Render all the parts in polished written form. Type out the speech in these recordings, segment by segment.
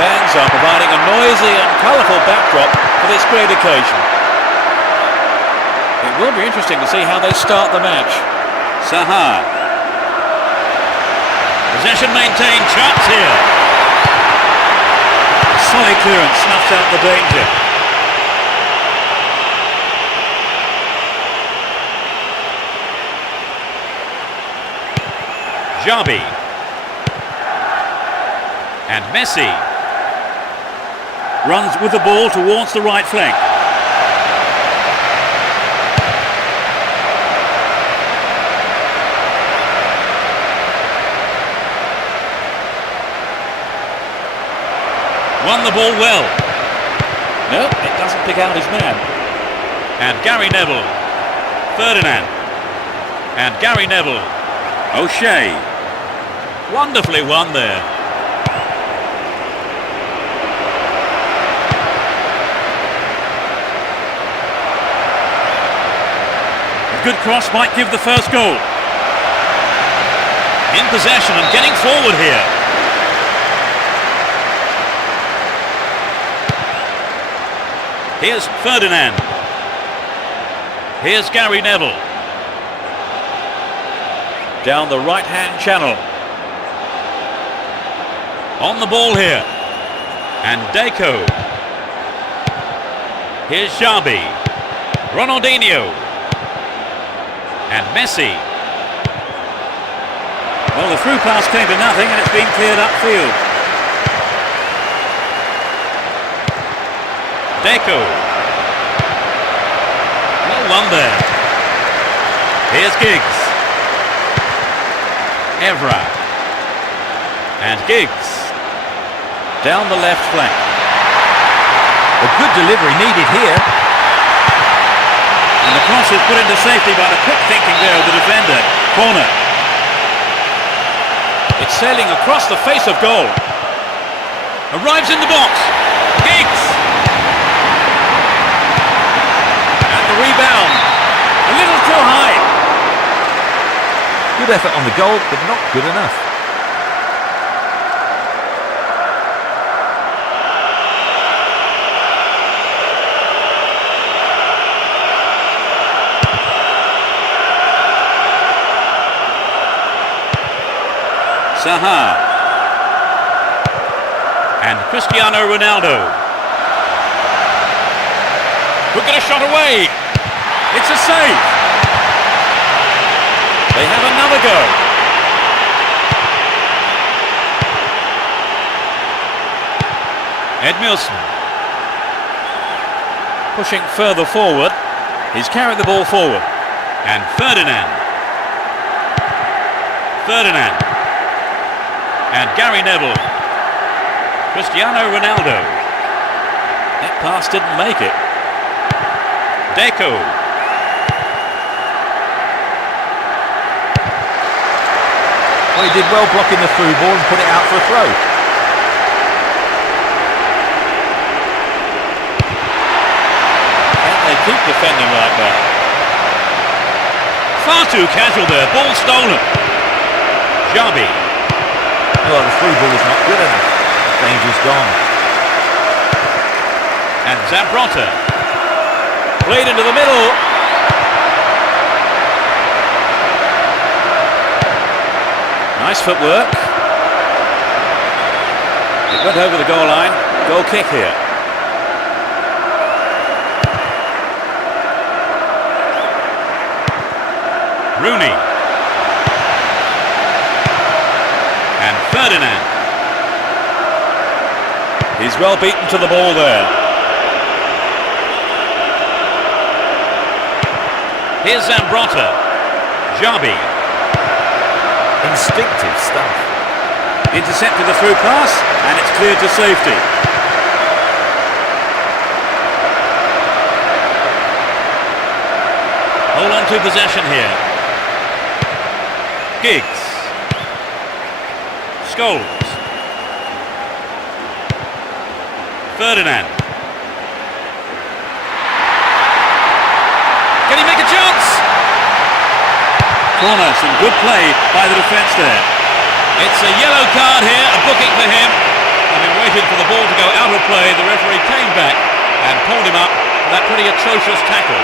Fans are providing a noisy and colourful backdrop for this great occasion. It will be interesting to see how they start the match. Zaha. Possession maintained, chance here. Solid clearance, snuffs out the danger. Xabi. And Messi. Runs with the ball towards the right flank. Won the ball well. No, it doesn't pick out his man. And Gary Neville. Ferdinand. And Gary Neville. O'Shea. Wonderfully won there. Good cross might give the first goal. In possession and getting forward here. Here's Ferdinand. Here's Gary Neville. Down the right-hand channel. On the ball here. And Deco. Here's Xabi. Ronaldinho. And Messi. Well, the through pass came to nothing and it's been cleared upfield. Deco. Well won there. Here's Giggs. Evra. And Giggs. Down the left flank. A good delivery needed here. And the cross is put into safety by the quick thinking there of the defender. Corner. It's sailing across the face of goal. Arrives in the box. Giggs. And the rebound. A little too high. Good effort on the goal, but not good enough. Zaha. And Cristiano Ronaldo. Who get a shot away. It's a save. They have another go. Edmilson. Pushing further forward. He's carried the ball forward. And Ferdinand. Ferdinand. And Gary Neville. Cristiano Ronaldo. That pass didn't make it. Deco. Well, he did well blocking the through ball and put it out for a throw. Can't they keep defending like that? Far too casual there. Ball stolen. Xabi. Well, the through ball is not good enough. The danger's gone. And Zambrotta. Played into the middle. Nice footwork. It went over the goal line. Goal kick here. Rooney. And Ferdinand. He's well beaten to the ball there. Here's Zambrotta. Xabi. Instinctive stuff. Intercepted the through pass, and it's cleared to safety. Hold on to possession here. Giggs. Scholes. Ferdinand. Can he make a chance? Corner, some good play by the defence there. It's a yellow card here, a booking for him. Having waited for the ball to go out of play, the referee came back and pulled him up for that pretty atrocious tackle.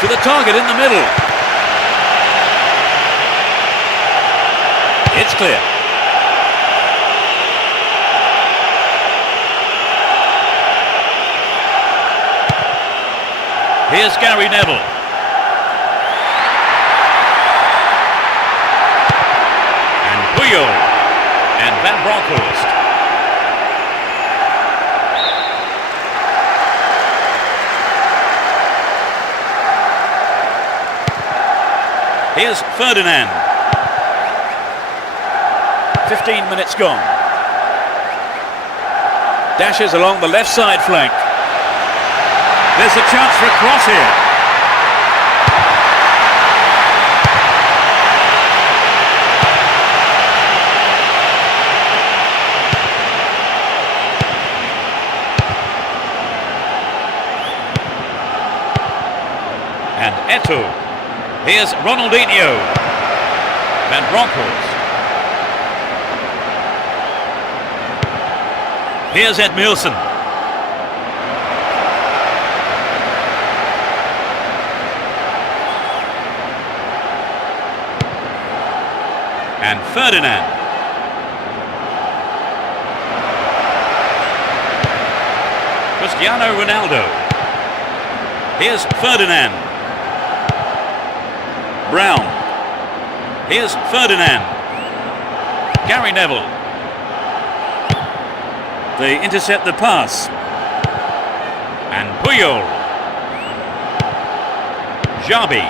To the target in the middle. It's clear. Here's Gary Neville. And Puyol. And Van Bronckhorst. Here's Ferdinand. 15 minutes gone. Dashes along the left side flank. There's a chance for a cross here. And Eto'o. Here's Ronaldinho. Van Bronckhorst. Here's Edmilson. And Ferdinand. Cristiano Ronaldo. Here's Ferdinand. Brown. Here's Ferdinand. Gary Neville. They intercept the pass. And Puyol. Xabi.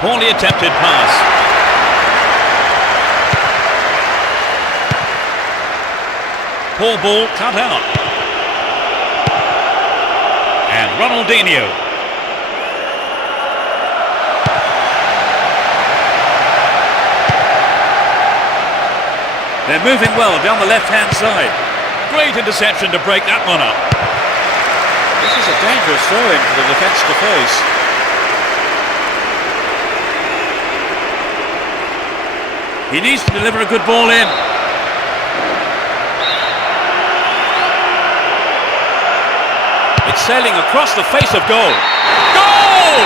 Poorly attempted pass. Poor ball cut out. And Ronaldinho. They're moving well down the left-hand side. Great interception to break that one up. This is a dangerous throw-in for the defence to face. He needs to deliver a good ball in. It's sailing across the face of goal. Goal!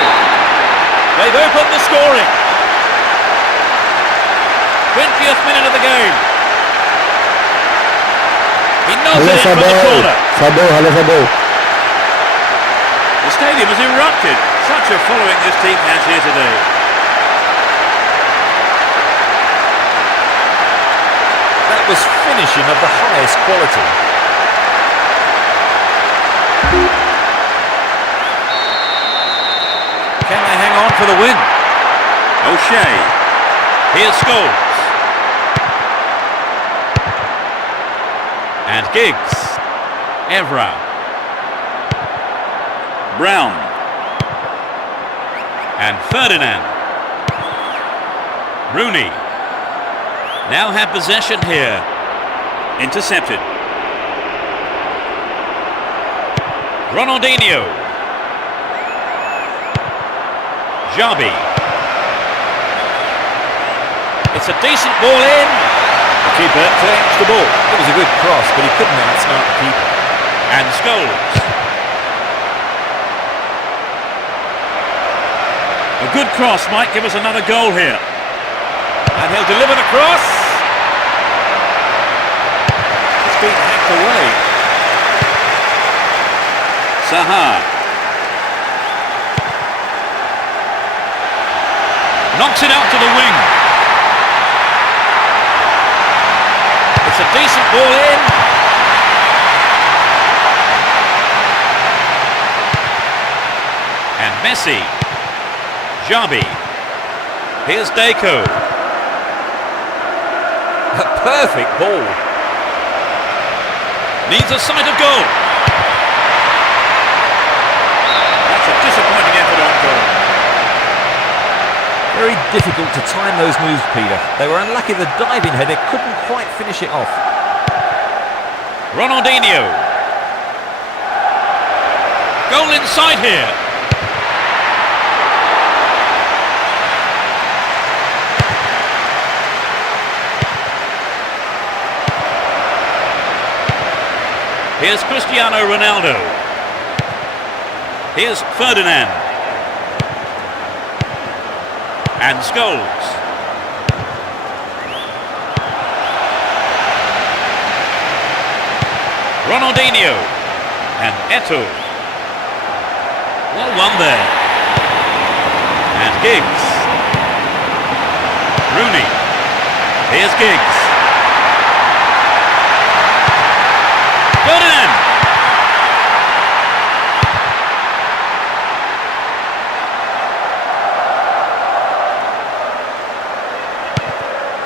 They've opened the scoring. 20th minute of the game. He knows it from the corner. The stadium has erupted. Such a following this team has here today. That was finishing of the highest quality. Can they hang on for the win? O'Shea. Here's Scholes. And Giggs. Evra. Brown. And Ferdinand. Rooney. Now have possession here. Intercepted. Ronaldinho. Xabi. It's a decent ball in. The keeper claims the ball. It was a good cross, but he couldn't outsmart the keeper. And Scholes. A good cross might give us another goal here. And he'll deliver the cross. It's been hacked away. Zaha. Knocks it out to the wing. It's a decent ball in. Messi. Xabi. Here's Deco. A perfect ball. Needs a sight of goal. That's a disappointing effort on goal. Very difficult to time those moves, Peter. They were unlucky the diving header couldn't quite finish it off. Ronaldinho. Goal inside here. Here's Cristiano Ronaldo. Here's Ferdinand. And Scholes. Ronaldinho. And Eto'o. Well won there. And Giggs. Rooney. Here's Giggs. Ferdinand.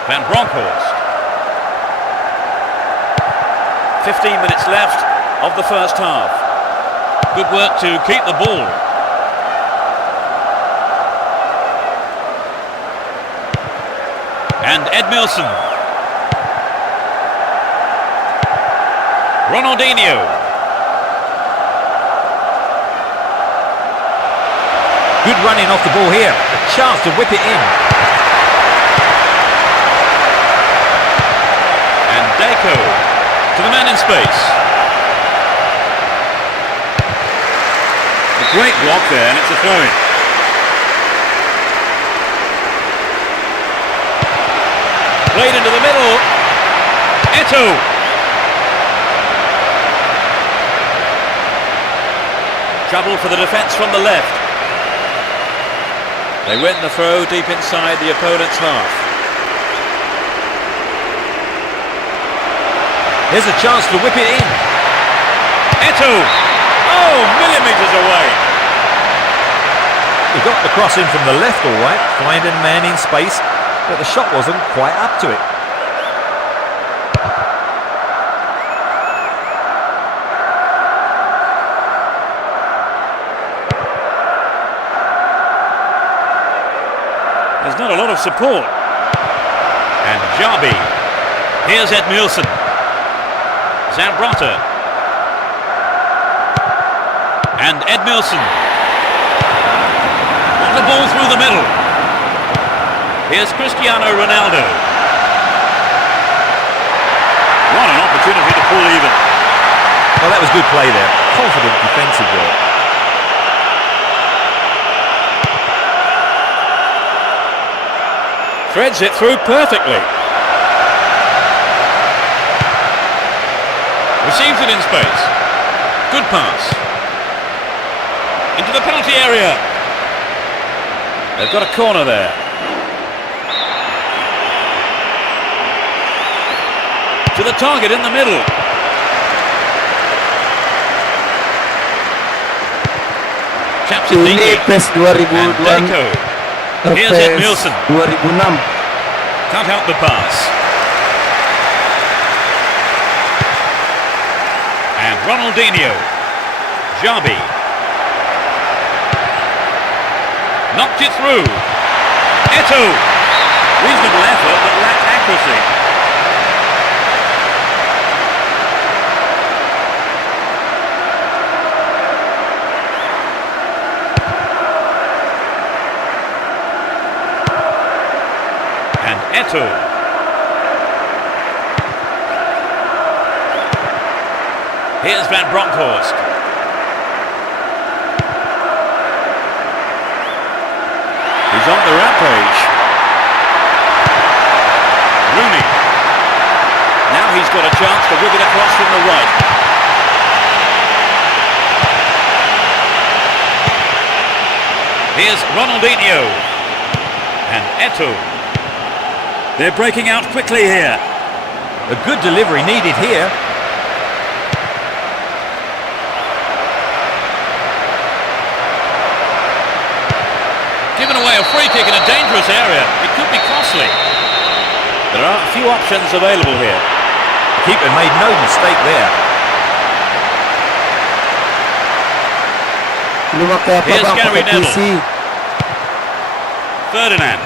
Van Bronckhorst. 15 minutes left of the first half. Good work to keep the ball. And Edmilson. Ronaldinho. Good running off the ball here. A chance to whip it in. And Deco to the man in space. A great block there, and it's a throw-in. Played into the middle. Eto'o. Trouble for the defence from the left. They win the throw deep inside the opponent's half. Here's a chance to whip it in. Eto'o! Oh, millimetres away. He got the cross in from the left all right, finding man in space, but the shot wasn't quite up to it. There's not a lot of support. And Xabi. Here's Edmilson. Zambrotta. And Edmilson. What a ball through the middle. Here's Cristiano Ronaldo. What an opportunity to pull even. Well, that was good play there. Confident defensive work. Threads it through perfectly. Receives it in space. Good pass. Into the penalty area. They've got a corner there. To the target in the middle. Chaps it deep. And Deco. Here's Edmilson. 2006. Cut out the pass. And Ronaldinho. Xabi. Knocked it through. Eto'o. Reasonable effort, but lacked accuracy. And Eto'o. Here's Van Bronckhorst. He's on the rampage. Rooney. Now he's got a chance to whip it across from the right. Here's Ronaldinho. And Eto'o. They're breaking out quickly here. A good delivery needed here. a free kick in a dangerous area. It could be costly. There are a few options available here. The keeper made no mistake there. Here's Gary Neville. Ferdinand.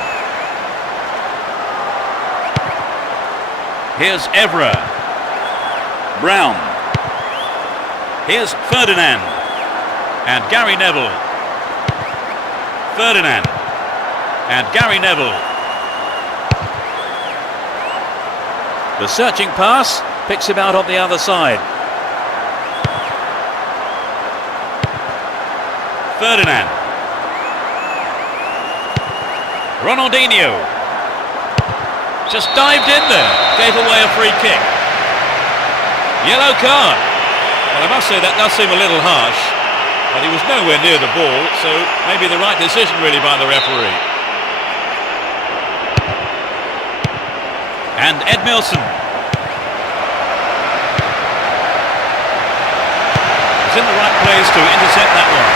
Here's Evra. Brown. Here's Ferdinand. And Gary Neville. Ferdinand. And Gary Neville. The searching pass picks him out on the other side. Ferdinand. Ronaldinho. Just dived in there. Gave away a free kick. Yellow card. Well, I must say that does seem a little harsh. But he was nowhere near the ball, so maybe the right decision really by the referee. And Ed Milson. He's in the right place to intercept that one.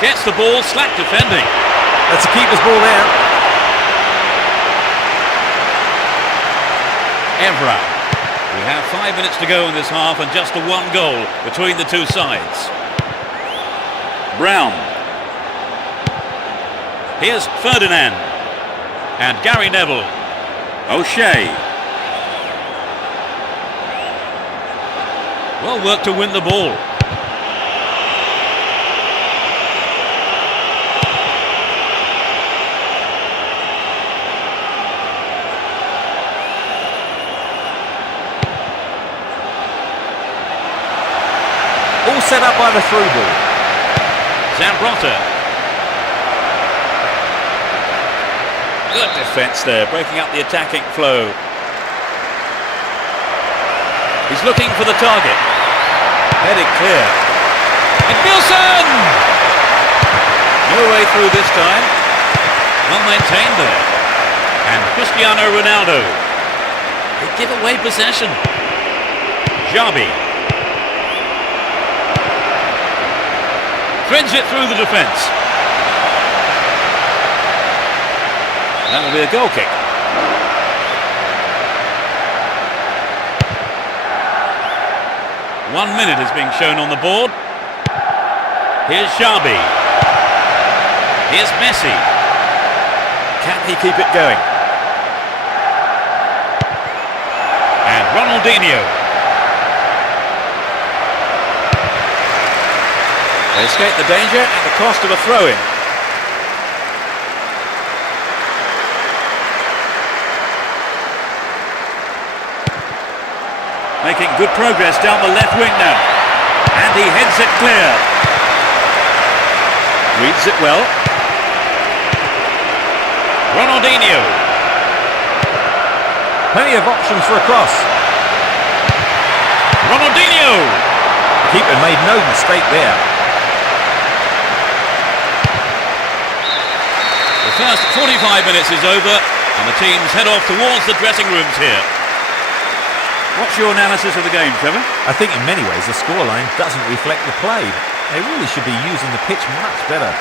Gets the ball, slack defending. That's a keeper's ball there. Evra. We have 5 minutes to go in this half and just the one goal between the two sides. Brown. Here's Ferdinand. And Gary Neville. O'Shea. Well worked to win the ball. All set up by the through ball. Zambrotta. Good defence there, breaking up the attacking flow. He's looking for the target. Headed clear. And Wilson! No way through this time. Well maintained there. And Cristiano Ronaldo. They give away possession. Xabi. Threads it through the defence. That'll be a goal kick. One minute is being shown on the board. Here's Xabi. Here's Messi. Can he keep it going? And Ronaldinho. They escape the danger at the cost of a throw-in. Making good progress down the left wing now. And he heads it clear. Reads it well. Ronaldinho. Plenty of options for a cross. Ronaldinho. The keeper made no mistake there. The first 45 minutes is over and the teams head off towards the dressing rooms here. What's your analysis of the game, Trevor? I think in many ways the scoreline doesn't reflect the play. They really should be using the pitch much better.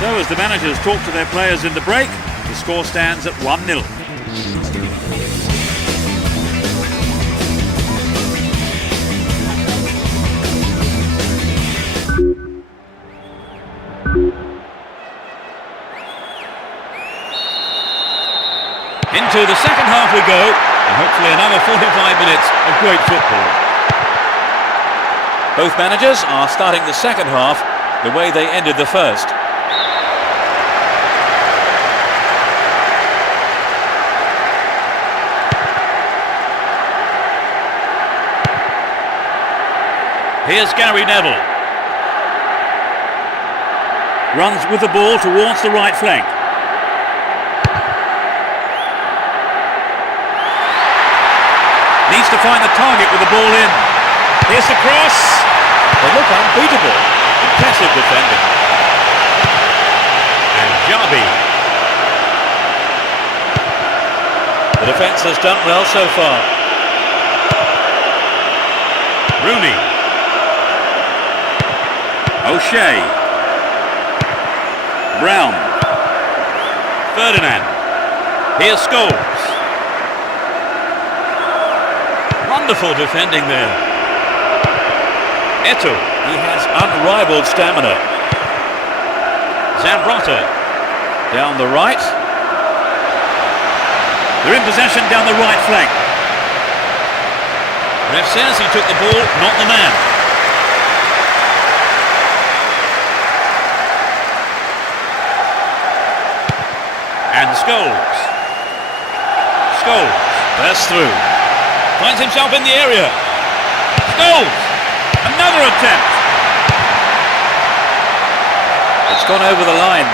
So as the managers talk to their players in the break, the score stands at 1-0. Into the second half we go, and hopefully another 45 minutes of great football. Both managers are starting the second half the way they ended the first. Here's Gary Neville. Runs with the ball towards the right flank. Needs to find the target with the ball in. Here's the cross. They look unbeatable. Impressive defending. And Xabi. The defence has done well so far. Rooney. O'Shea. Brown. Ferdinand. Here's Scholes. Wonderful defending there. Eto'o. He has unrivaled stamina. Zambrotta. Down the right. They're in possession down the right flank. Ref says he took the ball, not the man. And Scholes. Scholes, bursts through. Finds himself in the area. Scholes! Another attempt! It's gone over the line.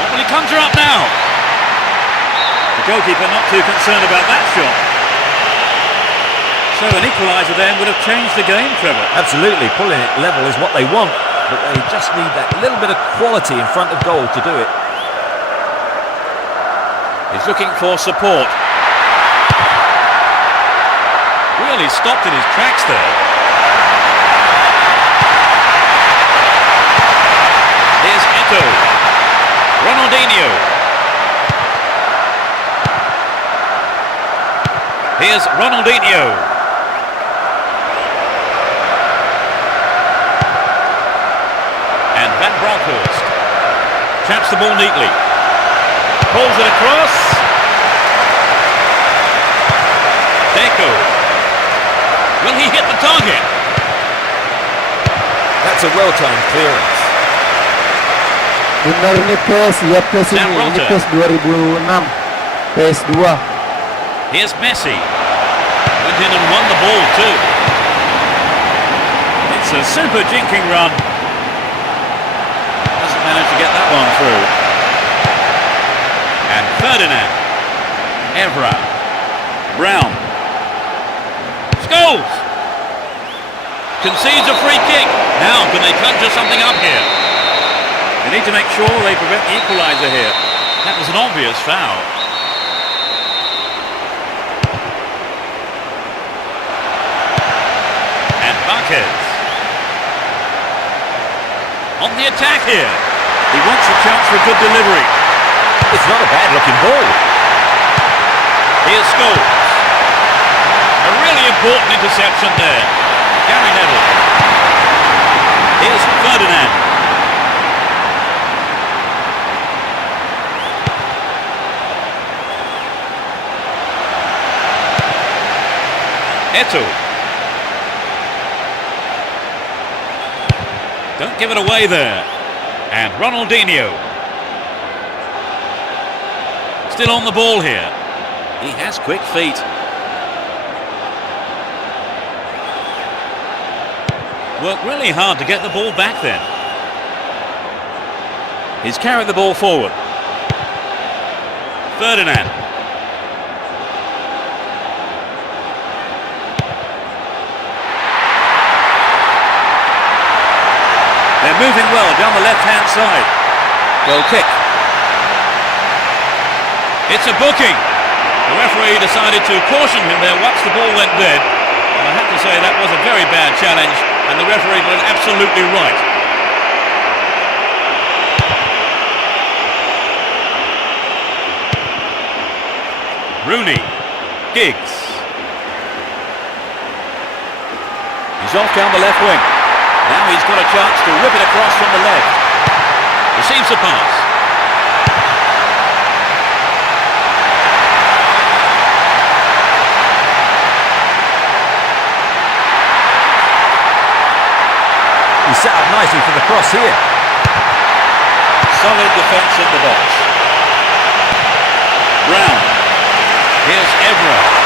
What will he conjure up now? The goalkeeper not too concerned about that shot. So an equaliser then would have changed the game, Trevor. Absolutely, pulling it level is what they want, but they just need that little bit of quality in front of goal to do it. He's looking for support. Really stopped in his tracks there. Here's Eto'o. Ronaldinho. Here's Ronaldinho. And Van Bronckhorst traps the ball neatly. Pulls it across. Deco. Will he hit the target? That's a well-timed clearance. Benar ini PES, ya PES ini Zambrotta. PES 2006, PES 2. Here's Messi. Went in and won the ball too. It's a super jinking run. Doesn't manage to get that one through. And Ferdinand. Evra. Brown. Scholes! Concedes a free kick. Now can they conjure something up here? They need to make sure they prevent the equaliser here. That was an obvious foul. And Marquez. On the attack here. He wants a chance for a good delivery. It's not a bad-looking ball. Here's Scholes. A really important interception there. Gary Neville. Here's Ferdinand. Eto'o. Don't give it away there. And Ronaldinho. Still on the ball here. He has quick feet. Worked really hard to get the ball back then. He's carried the ball forward. Ferdinand. They're moving well down the left-hand side. Goal kick. It's a booking. The referee decided to caution him there once the ball went dead. And I have to say that was a very bad challenge, and the referee got it absolutely right. Rooney. Giggs. He's off down the left wing. Now he's got a chance to rip it across from the left. Receives the pass. He set up nicely for the cross here. Solid defence in the box. Brown. Here's Evra.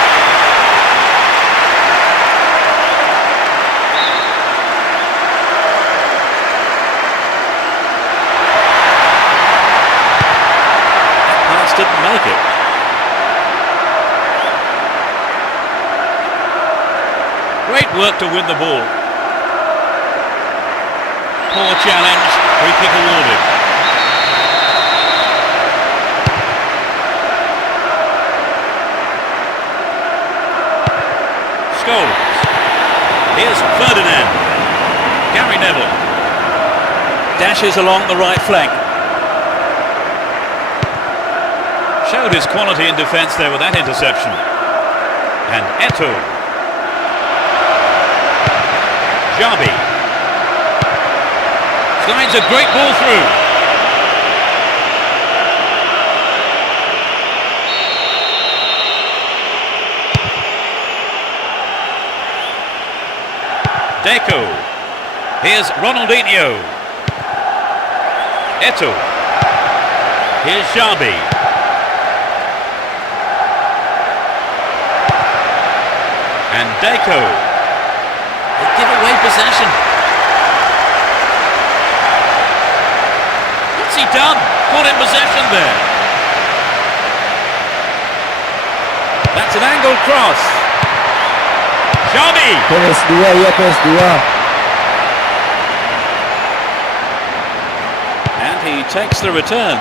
Didn't make it. Great work to win the ball. Poor challenge, free kick awarded. Scholes. Here's Ferdinand. Gary Neville. Dashes along the right flank. Showed his quality in defence there with that interception. And Eto'o. Xabi. Slides a great ball through. Deco. Here's Ronaldinho. Eto'o. Here's Xabi. And Deco. They give away possession. What's he done? Caught in possession there. That's an angled cross. Xabi. PS2 ya, PS2. And he takes the return.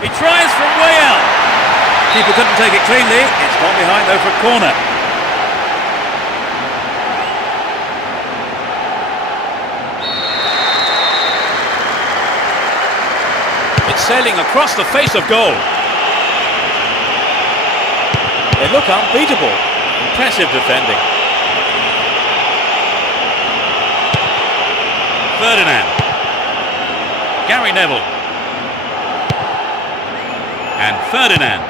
He tries from way out. Keeper couldn't take it cleanly. It's gone behind though for a corner. It's sailing across the face of goal. They look unbeatable. Impressive defending. Ferdinand. Gary Neville. And Ferdinand.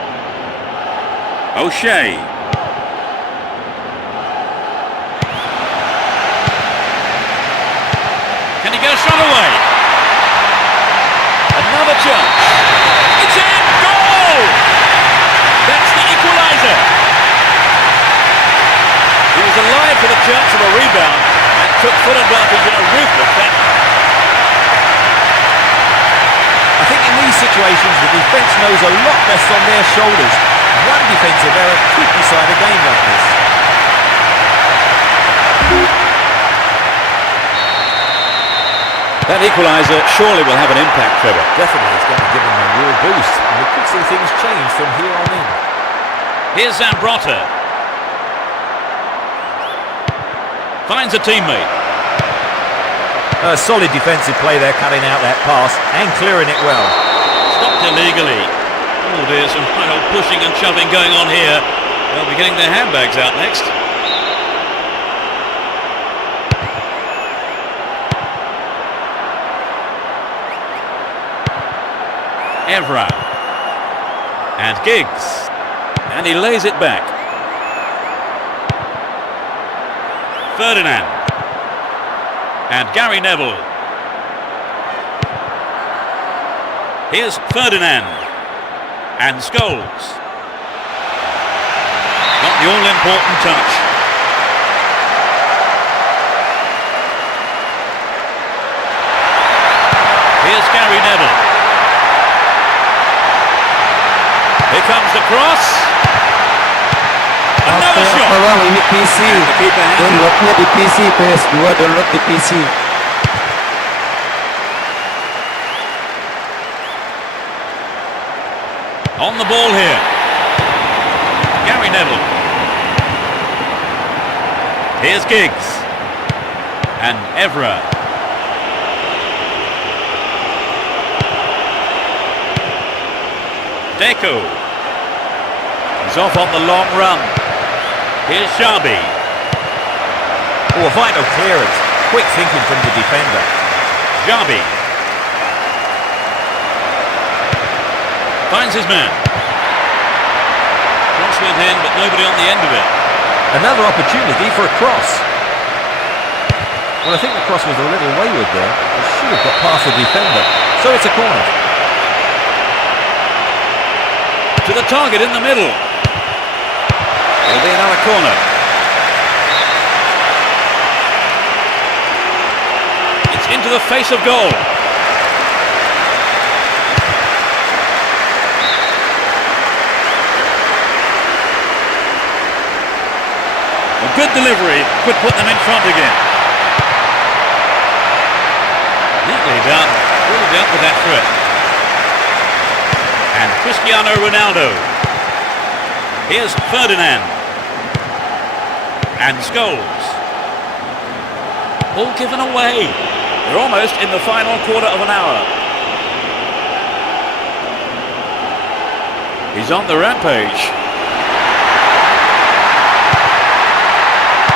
O'Shea. Can he get a shot away? Another chance. It's in! Goal! That's the equaliser. He was alive for the chance of a rebound and took full advantage in a ruthless fashion. I think in these situations the defence knows a lot best on their shoulders. One defensive error could decide a game like this. That equaliser surely will have an impact, Trevor. Definitely, it's going to give them a real boost, and we could see things change from here on in. Here's Zambrotta. Finds a teammate. Solid defensive play there, cutting out that pass and clearing it well. Stopped illegally. Oh dear, some kind of pushing and shoving going on here. They'll be getting their handbags out next. Evra. And Giggs. And he lays it back. Ferdinand. And Gary Neville. Here's Ferdinand. And Scholes. Not the all-important touch. Here's Gary Neville. Here comes the cross. Another shot. Bawang ini PC. And the keeper has it. Downloadnya di PC, PS2 download di PC. On the ball here. Gary Neville. Here's Giggs. And Evra. Deco. He's off on the long run. Here's Xabi. Oh, a vital clearance. Quick thinking from the defender. Xabi. Finds his man. Cross went in, but nobody on the end of it. Another opportunity for a cross. Well, I think the cross was a little wayward there. It should have got past the defender. So it's a corner. To the target in the middle. It'll be another corner. It's into the face of goal. A good delivery could put them in front again. Neatly done. Really dealt with that threat. And Cristiano Ronaldo. Here's Ferdinand. And Scholes. Ball given away. They're almost in the final quarter of an hour. He's on the rampage.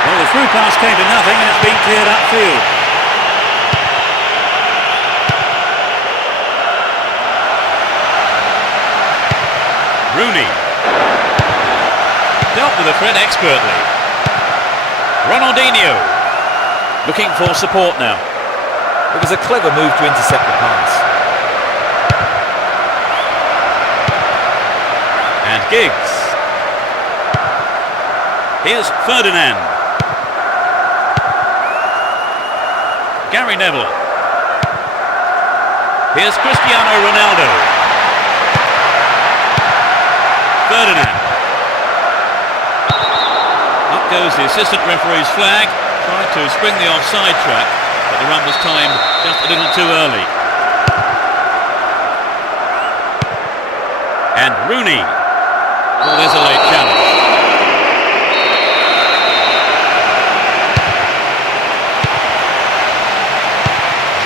Well, the through pass came to nothing and it's been cleared upfield. Rooney. Dealt with the threat expertly. Ronaldinho. Looking for support now. It was a clever move to intercept the pass. And Giggs. Here's Ferdinand. Gary Neville. Here's Cristiano Ronaldo. Ferdinand. Up goes the assistant referee's flag. Tried to spring the offside trap, but the run was timed just a little too early. And Rooney. Oh, there's a late challenge.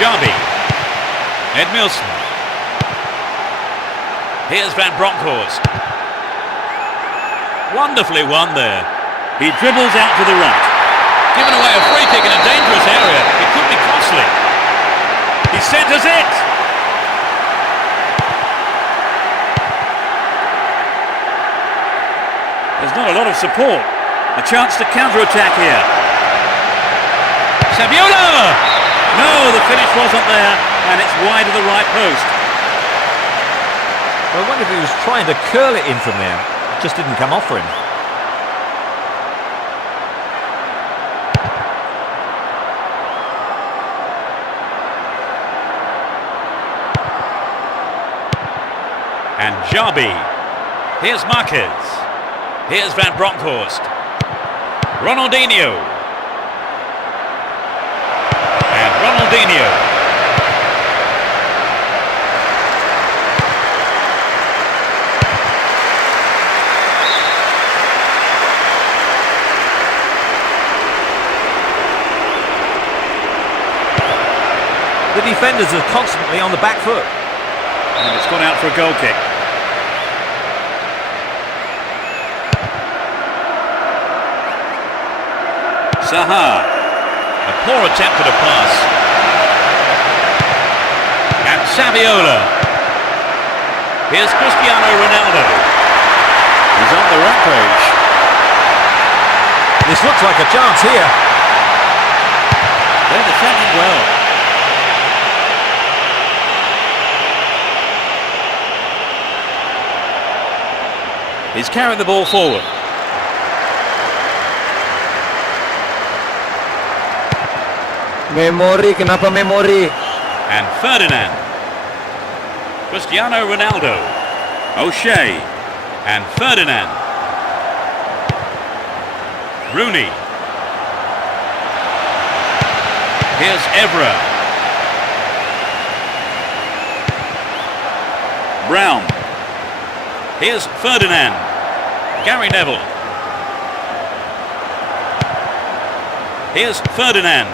Xabi. Edmilson. Here's Van Bronckhorst. Wonderfully won there. He dribbles out to the right. Given away a free kick in a dangerous area. It could be costly. He centres it. There's not a lot of support. A chance to counter-attack here. Saviola! No, the finish wasn't there, and it's wide of the right post. I wonder if he was trying to curl it in from there. It just didn't come off for him. And Xabi. Here's Marquez. Here's Van Bronckhorst. Ronaldinho. And Ronaldinho. The defenders are constantly on the back foot. And it's gone out for a goal kick. Zaha. A poor attempt at a pass. And Saviola. Here's Cristiano Ronaldo. He's on the rampage. This looks like a chance here. They're defending well. He's carrying the ball forward. Memori, kenapa memori? And Ferdinand. Cristiano Ronaldo. O'Shea. And Ferdinand. Rooney. Here's Evra. Brown. Here's Ferdinand. Gary Neville. Here's Ferdinand.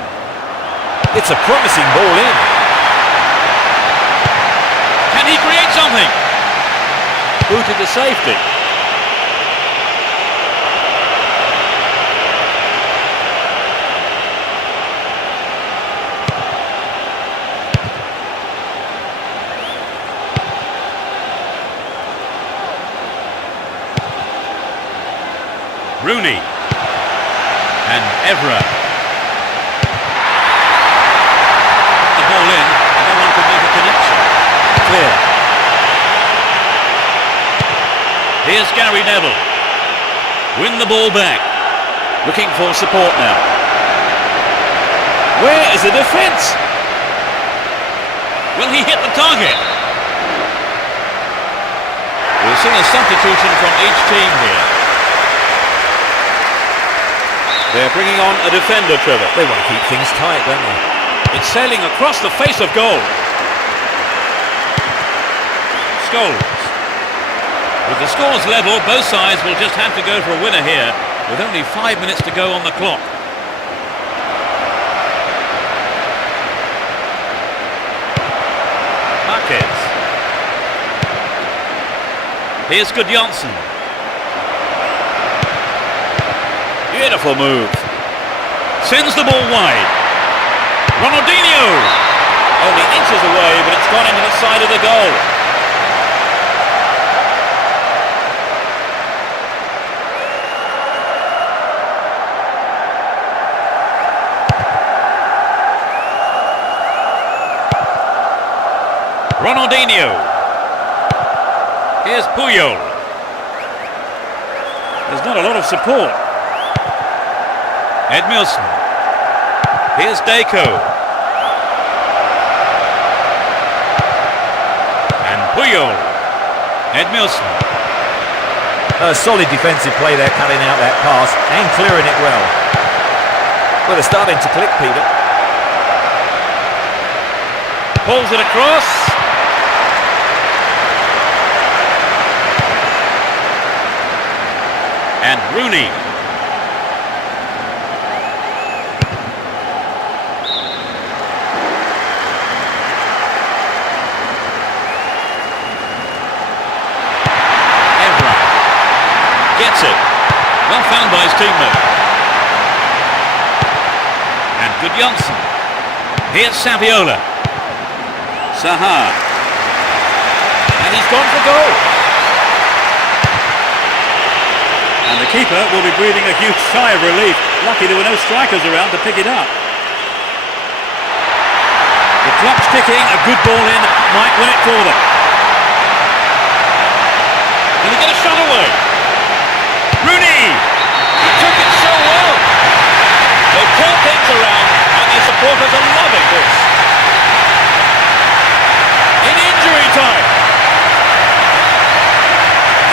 It's a promising ball in. Can he create something? Booted to safety. Rooney. And Evra. The ball in, no one could make a connection. Clear. Here's Gary Neville. Win the ball back. Looking for support now. Where is the defence? Will he hit the target? We'll see a substitution from each team here. They're bringing on a defender, Trevor. They want to keep things tight, don't they? It's sailing across the face of goal. Scholes. With the scores level, both sides will just have to go for a winner here, with only 5 minutes to go on the clock. Marquez. Here's Gudjohnsen. Beautiful move. Sends the ball wide. Ronaldinho. Only inches away, but it's gone into the side of the goal. Ronaldinho. Here's Puyol. There's not a lot of support. Edmilson. Here's Deco. And Puyol. Edmilson. A solid defensive play there, cutting out that pass and clearing it well. Well, they're starting to click, Peter. Pulls it across. And Rooney. Evra gets it. Well found by his teammate. And Gudjohnsen. Here's Saviola. Saha. And he's gone for goal. And the keeper will be breathing a huge sigh of relief. Lucky there were no strikers around to pick it up. The clock's ticking, a good ball in might win it for them. Can he get a shot away? Rooney! He took it so well. They turn things around and their supporters are loving this. In injury time.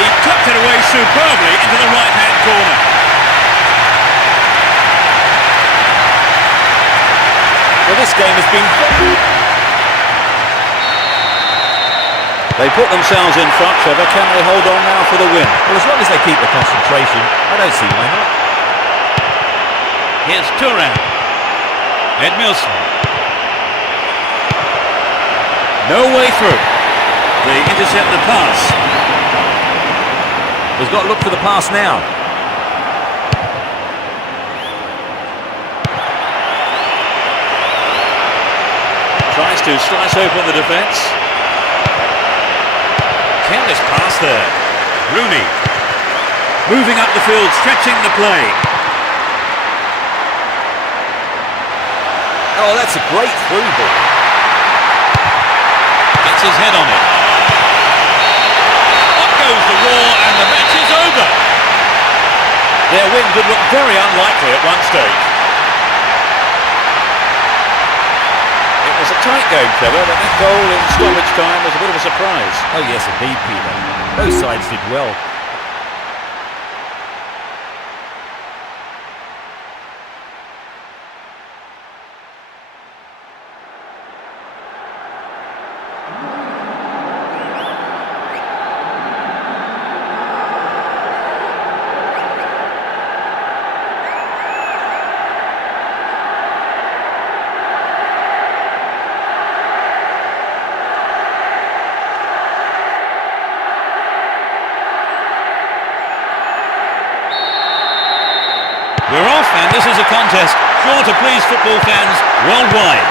He tucked it away superbly into the right-hand corner. Well, this game has been... They put themselves in front, Trevor. Can they hold on now for the win? Well, as long as they keep the concentration, I don't see why not. Here's Thuram. Edmilson. No way through. They intercept the pass. He's got to look for the pass now. Tries to slice open the defence. Careless pass there. Rooney. Moving up the field, stretching the play. Oh, that's a great through ball. Gets his head on it. Up goes the roar and the match is over. Their win did look very unlikely at one stage. It was a tight game, Trevor, but that goal in stoppage time was a bit of a surprise. Oh, yes, indeed, Peter. Both sides did well. We're off, and this is a contest sure to please football fans worldwide.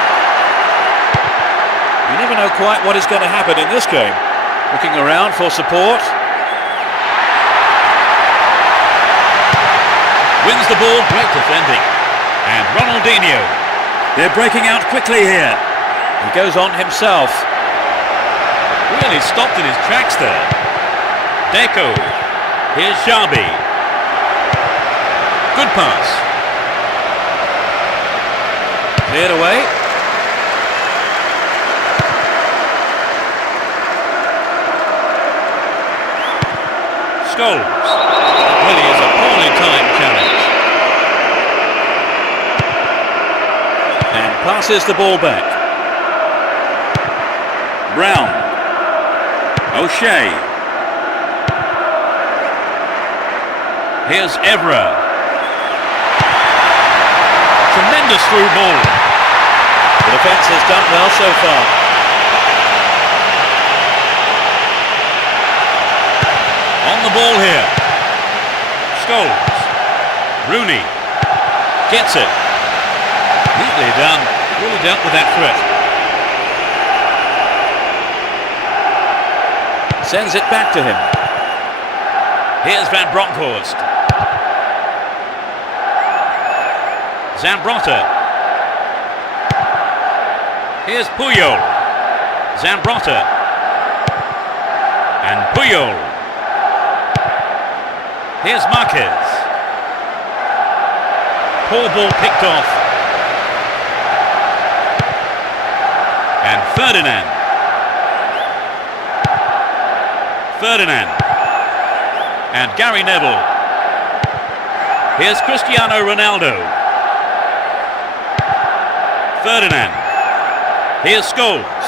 You never know quite what is going to happen in this game. Looking around for support. Wins the ball, great defending. And Ronaldinho. They're breaking out quickly here. He goes on himself. Really stopped in his tracks there. Deco. Here's Xabi. Good pass. Cleared away. Scholes. Really is a poorly timed challenge. And passes the ball back. Brown. O'Shea. Here's Evra. Tremendous through ball. The defence has done well so far. On the ball here. Scholes. Rooney. Gets it. Neatly done. Really dealt with that threat. Sends it back to him. Here's Van Bronckhorst. Zambrotta. Here's Puyol. Zambrotta. And Puyol. Here's Marquez. Poor ball picked off. And Ferdinand. And Gary Neville. Here's Cristiano Ronaldo. Ferdinand. Here's Scholes.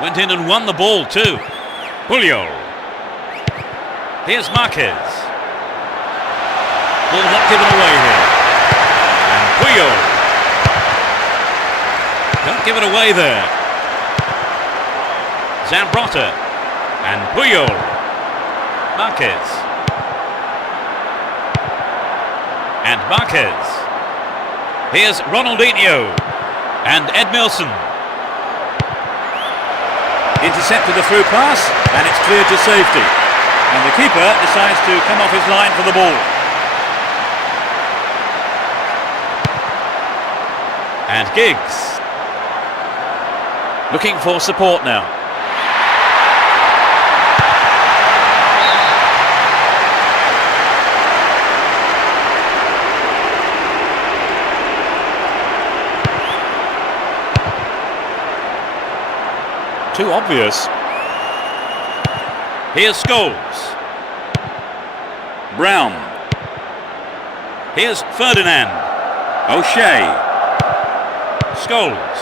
Went in and won the ball too. Puyol. Here's Marquez. Ball not given away here. And Puyol. Don't give it away there. Zambrotta. And Puyol. Marquez. And Marquez. Here's Ronaldinho. And Edmilson. Intercepted the through pass, and it's cleared to safety. And the keeper decides to come off his line for the ball. And Giggs. Looking for support now. Too obvious. Here's Scholes. Brown. Here's Ferdinand. O'Shea. Scholes.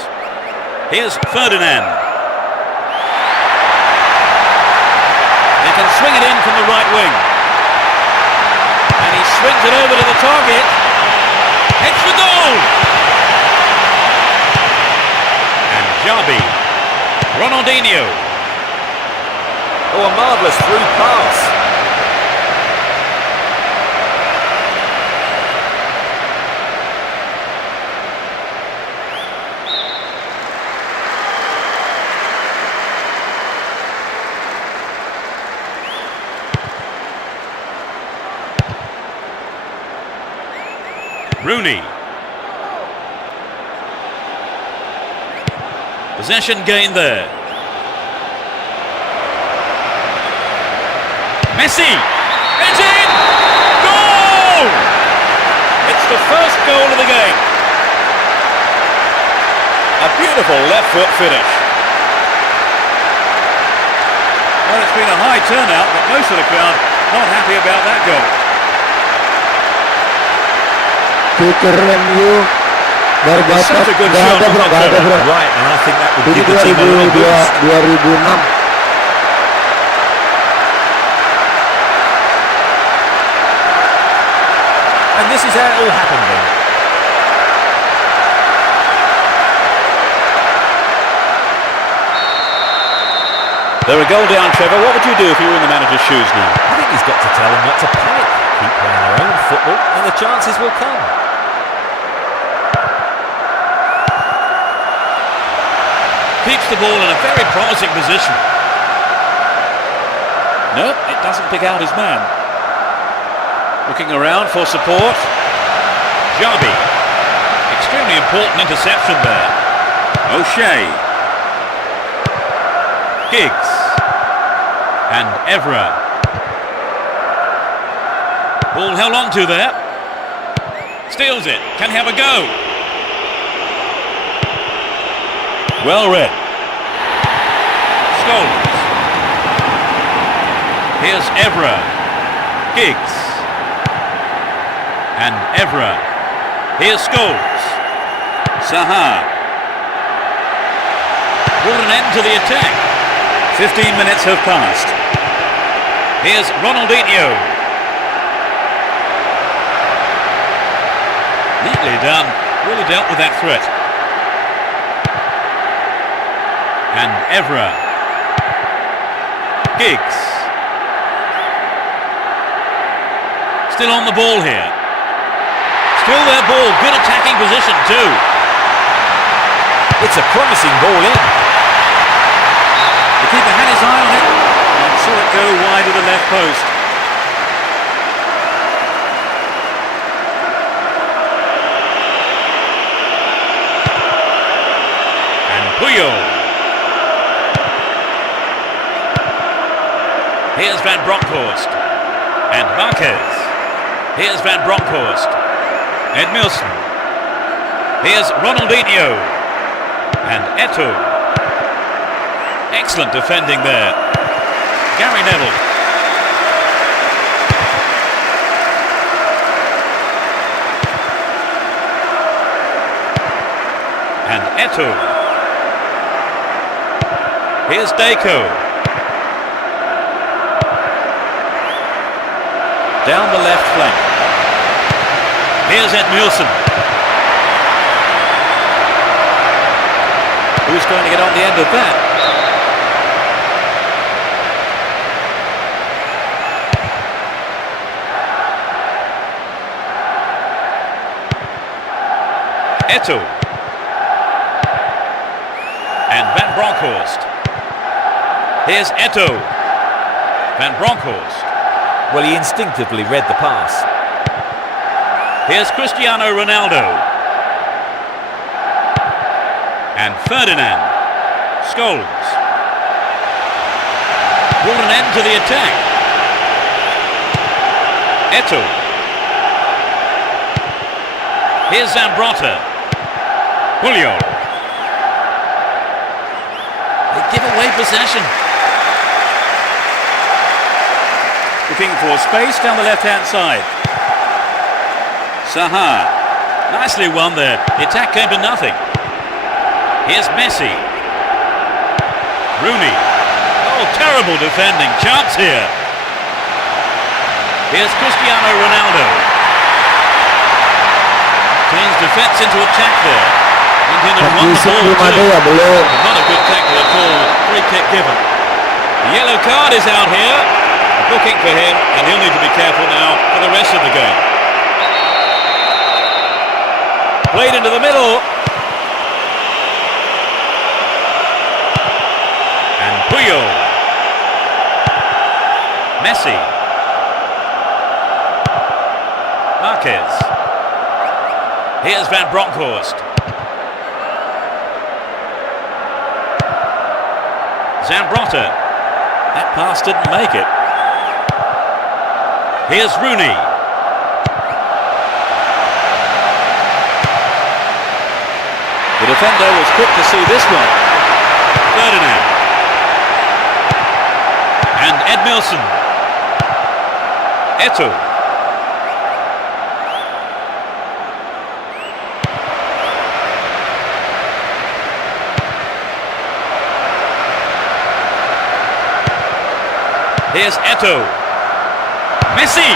Here's Ferdinand. They can swing it in from the right wing. And he swings it over to the target. Hits the goal! And Jabi. Ronaldinho. Oh, a marvellous through pass. Rooney. Possession gained there. Messi! It's in! Goal! It's the first goal of the game. A beautiful left foot finish. Well, it's been a high turnout, but most of the crowd not happy about that goal. Kicker MU It's such a good shot. nggak ada bro. Right, and I think that would Di give the team a little boost. 2006. And this is how it all happened then. They're a goal down, Trevor. What would you do if you were in the manager's shoes now? I think he's got to tell them not to panic. Keep playing their own football and the chances will come. Keeps the ball in a very promising position. Nope, it doesn't pick out his man. Looking around for support. Jabi. Extremely important interception there. O'Shea. Giggs. And Evra. Ball held on to there. Steals it. Can he have a go? Well read. Scholes. Here's Evra. Giggs. And Evra. Here's Scholes. Zaha. Brought an end to the attack. 15 minutes have passed. Here's Ronaldinho. Neatly done. Really dealt with that threat. And Evra. Giggs. Still on the ball here. Still their ball. Good attacking position too. It's a promising ball in. The keeper had his eye on it and saw it go wide of the left post. And Puyol. Here's Van Bronckhorst. And Marquez. Here's Van Bronckhorst. Edmilson. Here's Ronaldinho. And Eto'o. Excellent defending there. Gary Neville. And Eto'o. Here's Deco. Down the left flank. Here's Edmilson. Who's going to get on the end of that? Eto'o. And Van Bronckhorst. Here's Eto'o. Van Bronckhorst. Well, he instinctively read the pass. Here's Cristiano Ronaldo. And Ferdinand. Scholes. Brought an end to the attack. Eto'o. Here's Zambrotta. Puyol. They give away possession. Looking for space down the left-hand side. Saha. Nicely won there. The attack came to nothing. Here's Messi. Rooney. Oh, terrible defending. Chance here. Here's Cristiano Ronaldo. Turns defence into attack there. Went in and won the Yusuf ball belum ada too. ya, belum. Not a good tackle at all. Free kick given. The yellow card is out here. A booking for him, and he'll need to be careful now for the rest of the game. Played into the middle. And Puyol. Messi. Marquez. Here's Van Bronckhorst. Zambrotta. That pass didn't make it. Here's Rooney. The defender was quick to see this one. Ferdinand. And Edmilson. Eto'o. Here's Eto'o. Messi!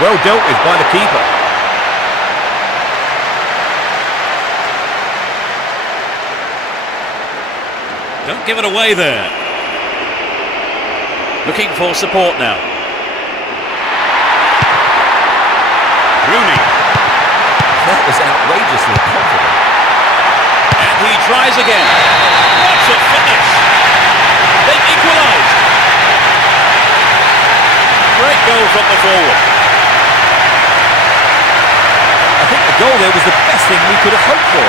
Well dealt with by the keeper. Don't give it away there. Looking for support now. Rooney. That was outrageously confident. And he tries again. What a finish! They've equalised. Great goal from the forward. I think the goal there was the best thing we could have hoped for,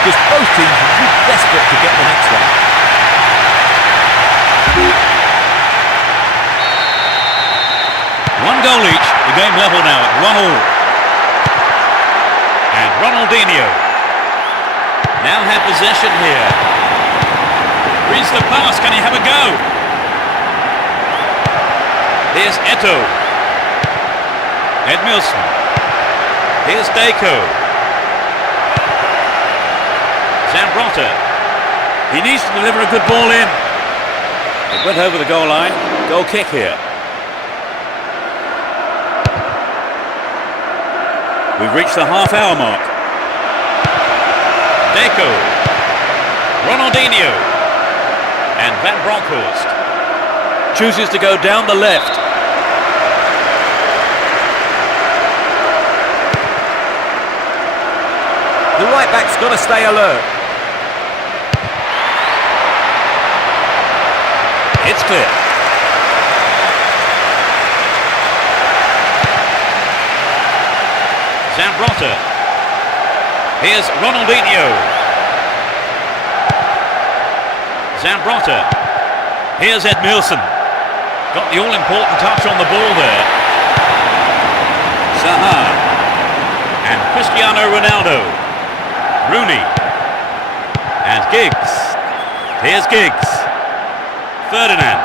because both teams were desperate to get the next one. One goal each, the game level now at 1-1. And Ronaldinho now had possession here. Reads the pass, can he have a go? Here's Eto'o. Edmilson. Here's Deco. Zambrotta. He needs to deliver a good ball in. It went over the goal line. Goal kick here. We've reached the half-hour mark. Deco. Ronaldinho. And Van Bronckhorst chooses to go down the left. The right back's got to stay alert. It's clear. Zambrotta. Here's Ronaldinho. Zambrotta. Here's Edmilson. Got the all-important touch on the ball there. Zaha. And Cristiano Ronaldo. Rooney. And Giggs. Here's Giggs. Ferdinand.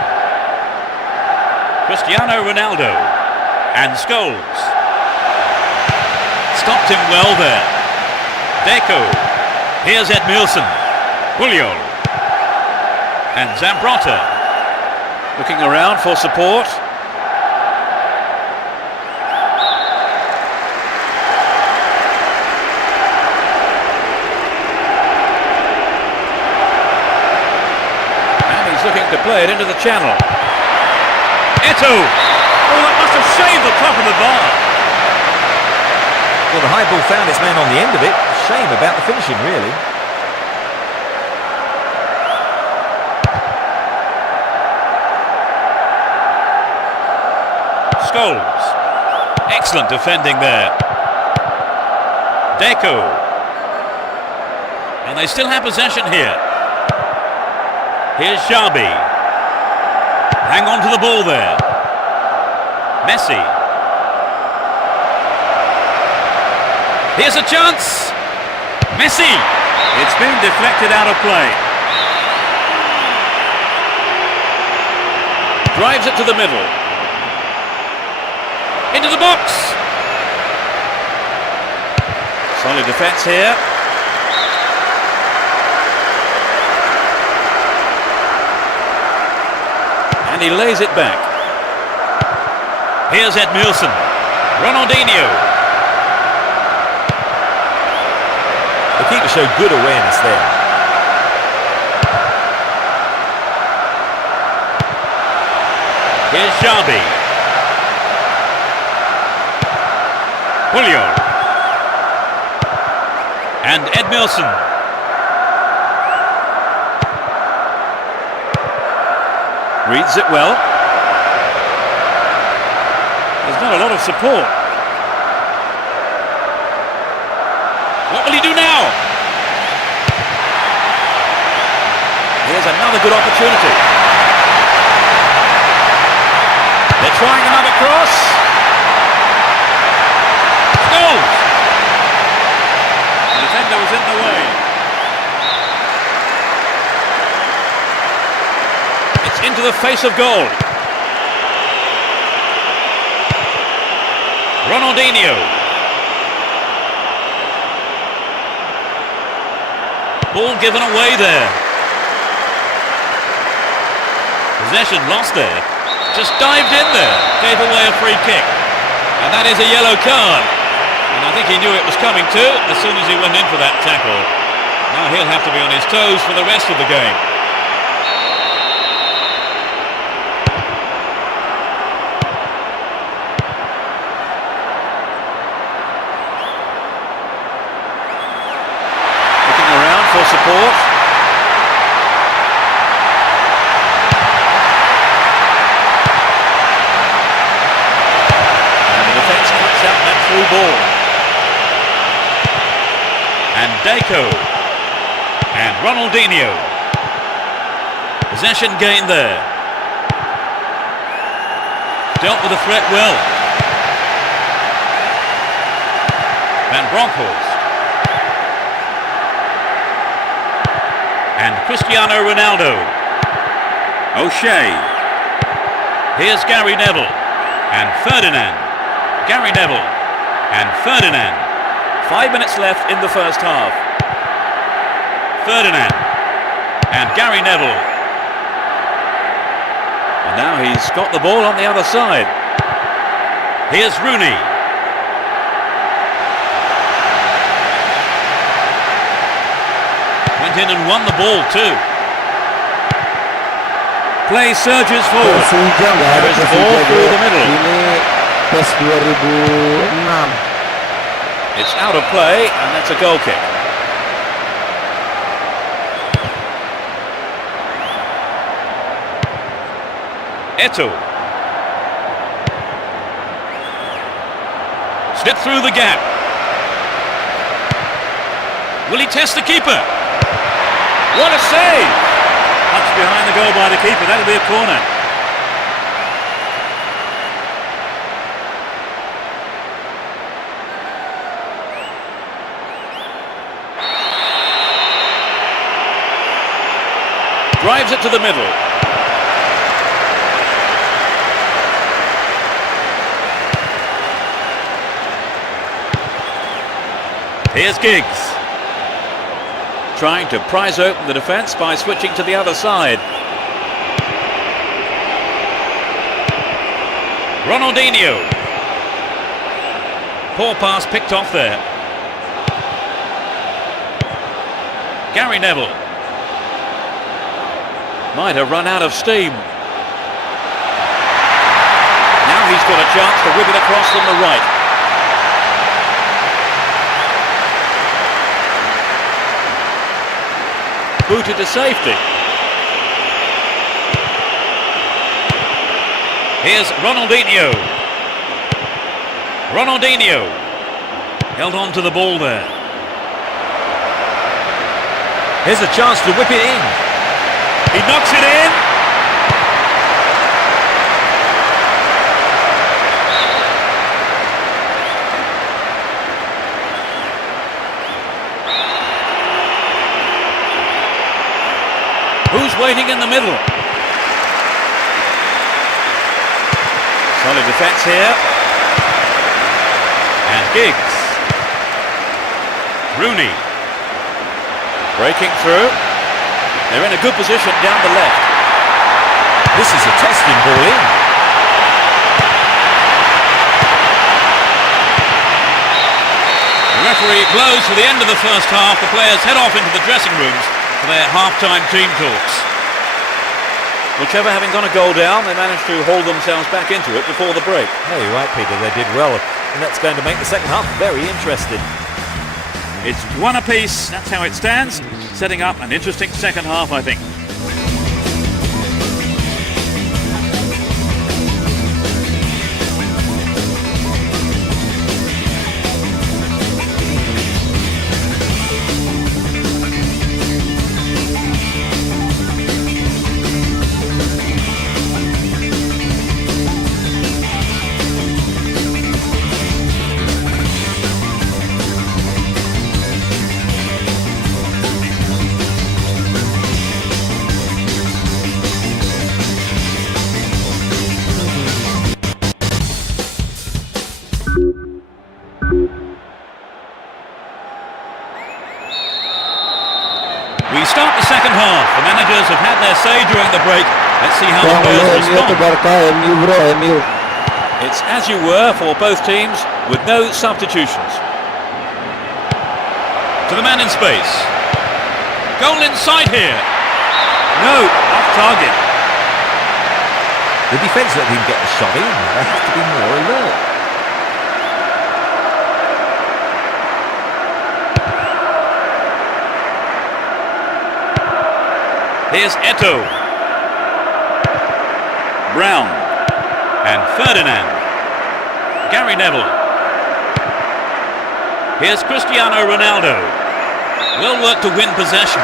Cristiano Ronaldo. And Scholes. Stopped him well there. Deco. Here's Edmilson. Puyol. And Zambrotta. Looking around for support. And he's looking to play it into the channel. Eto'o! Oh, that must have shaved the top of the bar. Well, the high ball found its man on the end of it. Shame about the finishing, really. Scholes. Excellent defending there. Deco. And they still have possession here. Here's Xabi. Hang on to the ball there. Messi. Here's a chance. Messi. It's been deflected out of play. Drives it to the middle. Into the box. Solid defence here. And he lays it back. Here's Edmilson. Ronaldinho. The keeper showed good awareness there. Here's Xabi. Puyol. And Edmilson. Reads it well. There's not a lot of support. What will he do now? Here's another good opportunity. They're trying another cross. Goals! The defender was in the way. It's into the face of goal. Ronaldinho. Ball given away there. Possession lost there. Just dived in there. Gave away a free kick. And that is a yellow card. And I think he knew it was coming too as soon as he went in for that tackle. Now he'll have to be on his toes for the rest of the game. Looking around for support. And the defence cuts out that through ball. And Deco. And Ronaldinho. Possession gained there. Dealt with the threat well. Van Bronckhorst. And Cristiano Ronaldo. O'Shea. Here's Gary Neville. And Ferdinand. Gary Neville. And Ferdinand. 5 minutes left in the first half. Ferdinand. And Gary Neville. And now he's got the ball on the other side. Here's Rooney. in and won the ball too. Play surges forward. Persija nggak ada There is the Persija ball through bro. the middle. Ini PES 2006. It's out of play, and that's a goal kick. Eto'o. Slip through the gap. Will he test the keeper? What a save! Touch behind the goal by the keeper. That'll be a corner. Drives it to the middle. Here's Giggs. Trying to prise open the defence by switching to the other side. Ronaldinho. Poor pass picked off there. Gary Neville. Might have run out of steam. Now he's got a chance to whip it across from the right. Booted to safety. Here's Ronaldinho. Ronaldinho held on to the ball there. Here's a chance to whip it in. He knocks it in. Who's waiting in the middle? Solid defence here. And Giggs. Rooney. Breaking through. They're in a good position down the left. This is a testing ball in. The referee blows for the end of the first half. The players head off into the dressing rooms for their half-time team talks. Whichever having gone a goal down, they managed to hold themselves back into it before the break. No, you're right, Peter. They did well. And that's going to make the second half very interesting. It's one apiece, that's how it stands, setting up an interesting second half, I think. We start the second half. The managers have had their say during the break. Let's see how the players MU tuh respond. Barca, MU bro, MU. It's as you were for both teams with no substitutions. To the man in space. Goal inside here. No, off target. The defence let him get the shot in. They have to be more alert. Here's Eto'o. Brown. And Ferdinand. Gary Neville. Here's Cristiano Ronaldo. Well worked to win possession.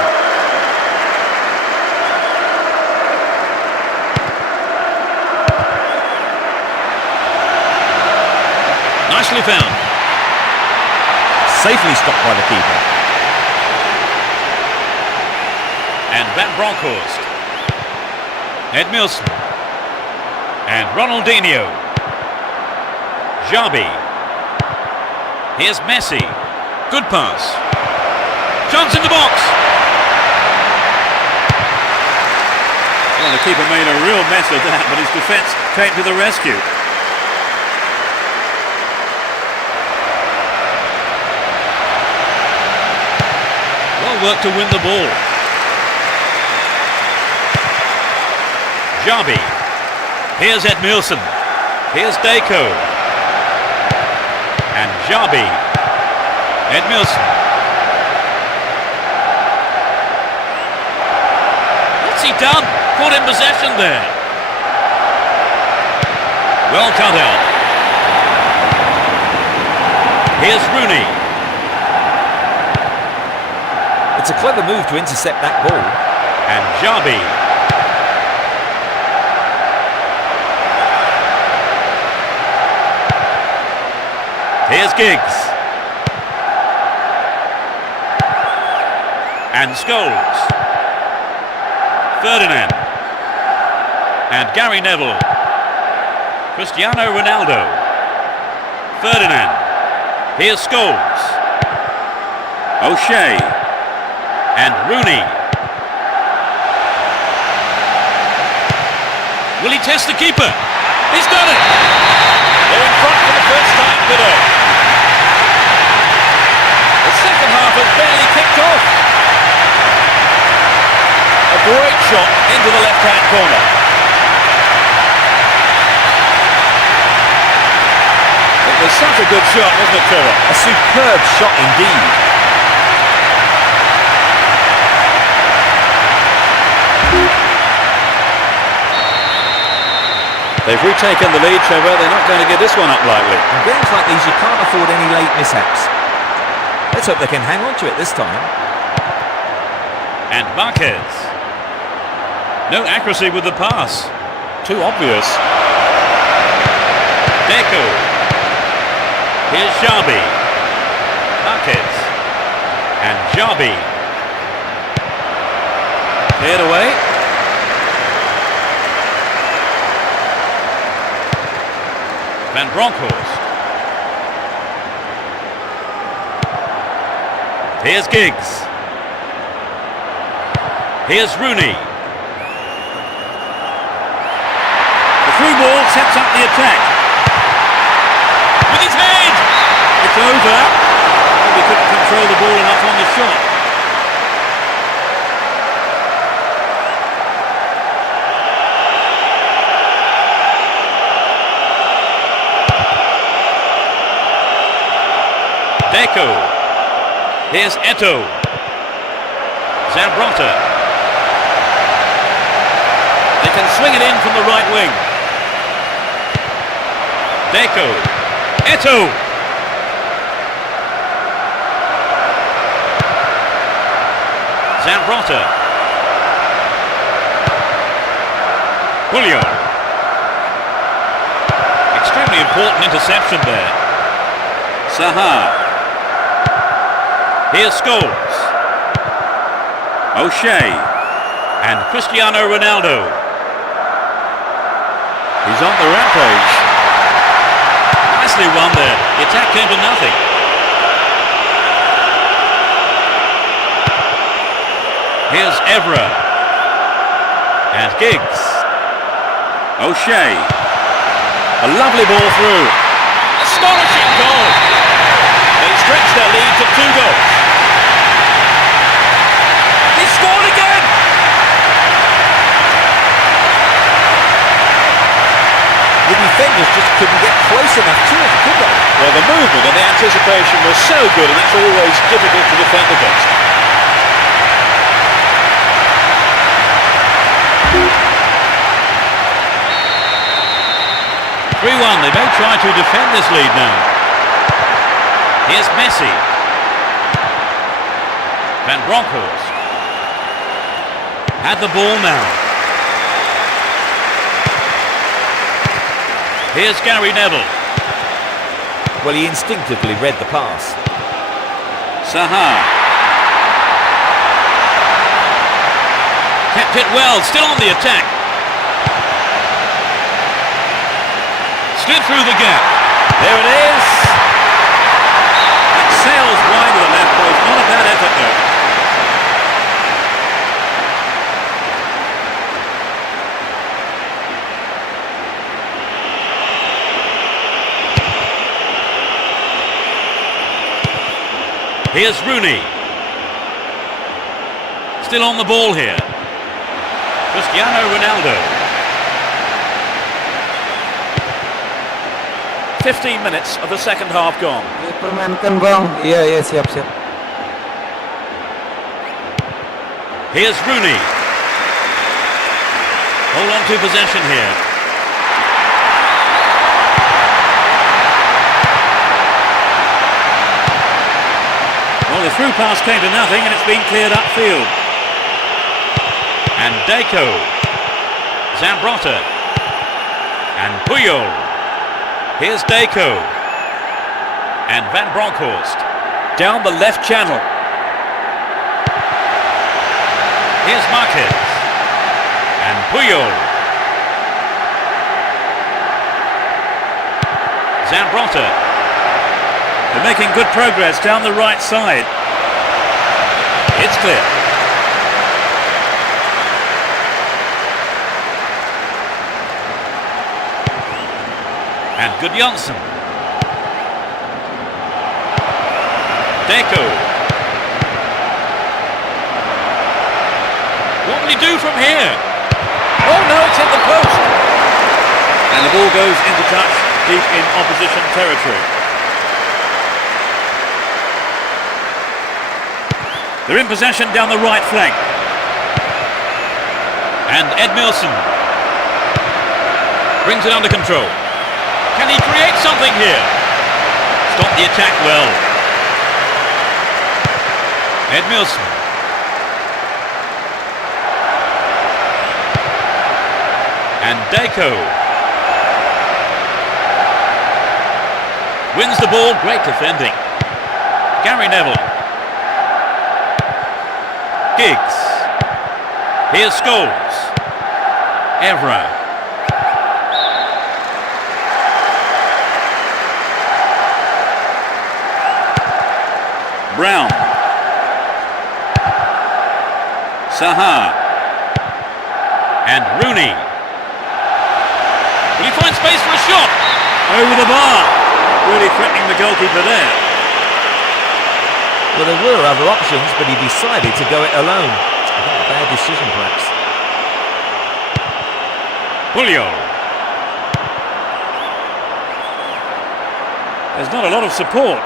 Nicely found. Safely stopped by the keeper. And Van Bronckhorst. Edmilson. And Ronaldinho. Xabi. Here's Messi. Good pass. Chance in the box. Well, the keeper made a real mess of that, but his defence came to the rescue. Well work to win the ball. Jarby. Here's Edmilson. Here's Deco. And Jarby. Edmilson. What's he done? Caught in possession there. Well cut out. Here's Rooney. It's a clever move to intercept that ball. And Jarby. Here's Giggs. And Scholes. Ferdinand. And Gary Neville. Cristiano Ronaldo. Ferdinand. Here's Scholes. O'Shea. And Rooney. Will he test the keeper? He's done it! They're in front for the first time today. The second half has barely kicked off. A great shot into the left-hand corner. It was such a good shot, wasn't it, Trevor? A superb shot indeed. They've retaken the lead, Trevor. They're not going to give this one up lightly. In games like these, you can't afford any late mishaps. Let's hope they can hang on to it this time. And Marquez. No accuracy with the pass. Too obvious. Deco. Here's Jarby. Marquez. And Jarby. Cleared away. Van Bronckhorst. Here's Giggs. Here's Rooney. The through ball sets up the attack. With his head! It's over. He couldn't control the ball enough on the shot. Deco. Here's Eto'o. Zambrotta. They can swing it in from the right wing. Deco. Eto'o. Zambrotta. Julio. Extremely important interception there. Saha. Here's Scholes. O'Shea. And Cristiano Ronaldo. He's on the rampage. Nicely won there. The attack came to nothing. Here's Evra. And Giggs. O'Shea. A lovely ball through. Astonishing goal. They stretch their lead to 2 goals. He scored again! The defenders just couldn't get close enough to him, could they? Well, the movement and the anticipation was so good, and that's always difficult to defend against. They may try to defend this lead now. Here's Messi. Van Bronckhorst. Had the ball now. Here's Gary Neville. Well, he instinctively read the pass. Saha. Kept it well, still on the attack. Slid through the gap. There it is. It sails wide of the left post. Not a bad effort though. Here's Rooney. still on the ball here. Cristiano Ronaldo. 15 minutes of the second half gone. Dipermainkan bang. Iya siap. Here's Rooney. Hold on to possession here. Well, the through pass came to nothing and it's been cleared upfield. And Deco. Zambrotta. And Puyol. Here's Deco. And Van Bronckhorst. Down the left channel. Here's Marquez. And Puyol. Zambrotta. They're making good progress down the right side. It's clear. And Gudjonsson. Deco. What will he do from here? Oh no, it's hit the post. And the ball goes into touch deep in opposition territory. They're in possession down the right flank. And Edmilson brings it under control. Can he create something here? Stop the attack well. Edmilson. And Deco. Wins the ball, great defending. Gary Neville. Giggs. Here's Scholes. Evra. Brown. Saha. And Rooney. Will he find space for a shot? Over the bar. Really threatening the goalkeeper there. Well, there were other options, but he decided to go it alone. I think a bad decision, perhaps. Julio. There's not a lot of support.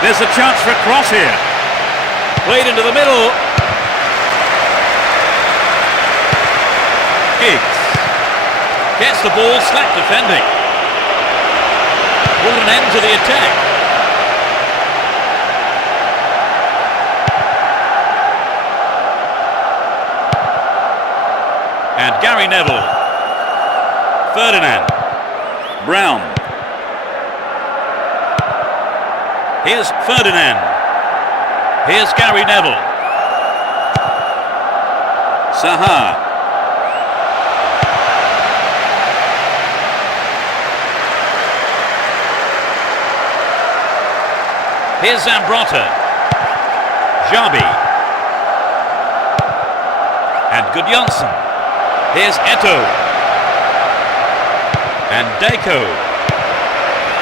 There's a chance for a cross here. Played into the middle. Giggs. Gets the ball, slack defending. Brought an end to the attack. And Gary Neville. Ferdinand. Brown. Here's Ferdinand. Here's Gary Neville. Saha. Here's Zambrotta. Xabi. And Gudjonsson. Here's Eto'o. And Deco.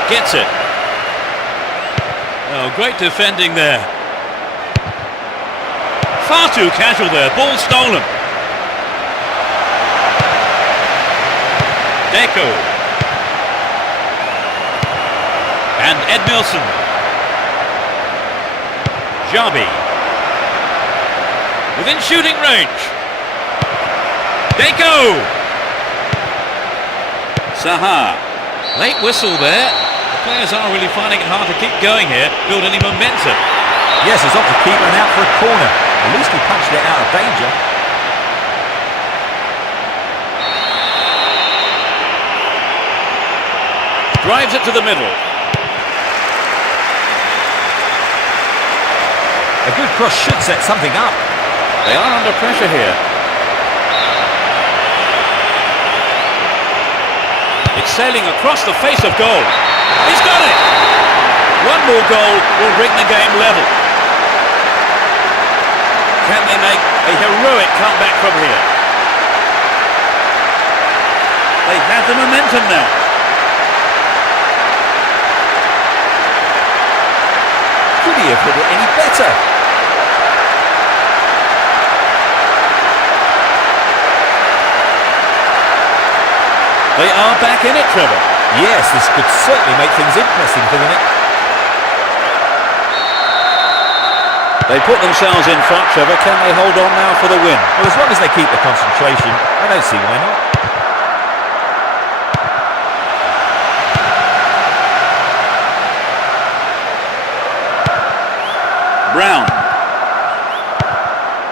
Gets it. Oh, great defending there. Far too casual there. Ball stolen. Deco. And Edmilson. Xabi. Within shooting range. Deco. Saha. Late whistle there. The players are really finding it hard to keep going here, build any momentum. Yes, it's off the keeper and out for a corner. At least he punched it out of danger. Drives it to the middle. A good cross should set something up. They are under pressure here. It's sailing across the face of goal. He's done it! One more goal will bring the game level. Can they make a heroic comeback from here? They have the momentum now. Could he have hit it any better? They are back in it, Trevor. Yes, this could certainly make things interesting for the next. They put themselves in front, Trevor. Can they hold on now for the win? Well, as long as they keep the concentration, I don't see why not. Brown.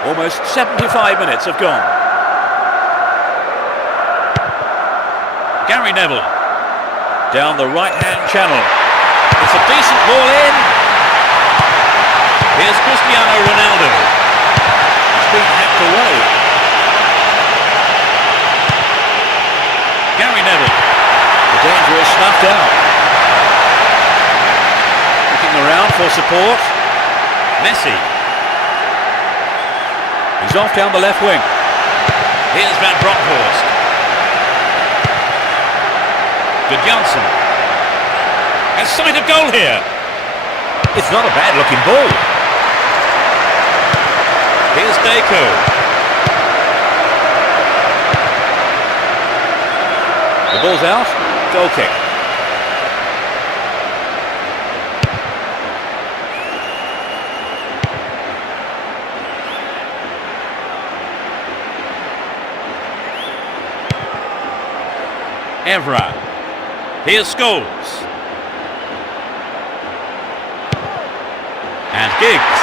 Almost 75 minutes have gone. Gary Neville. Down the right-hand channel. It's a decent ball in. Here's Cristiano Ronaldo. It's been hacked away. Gary Neville. The danger is snuffed out. Looking around for support. Messi. He's off down the left wing. Here's Van Bronckhorst. Good Janssen. Has sight of goal here. It's not a bad looking ball. Here's Deco. The ball's out. Goal kick. Evra. Here's Scholes. And Giggs.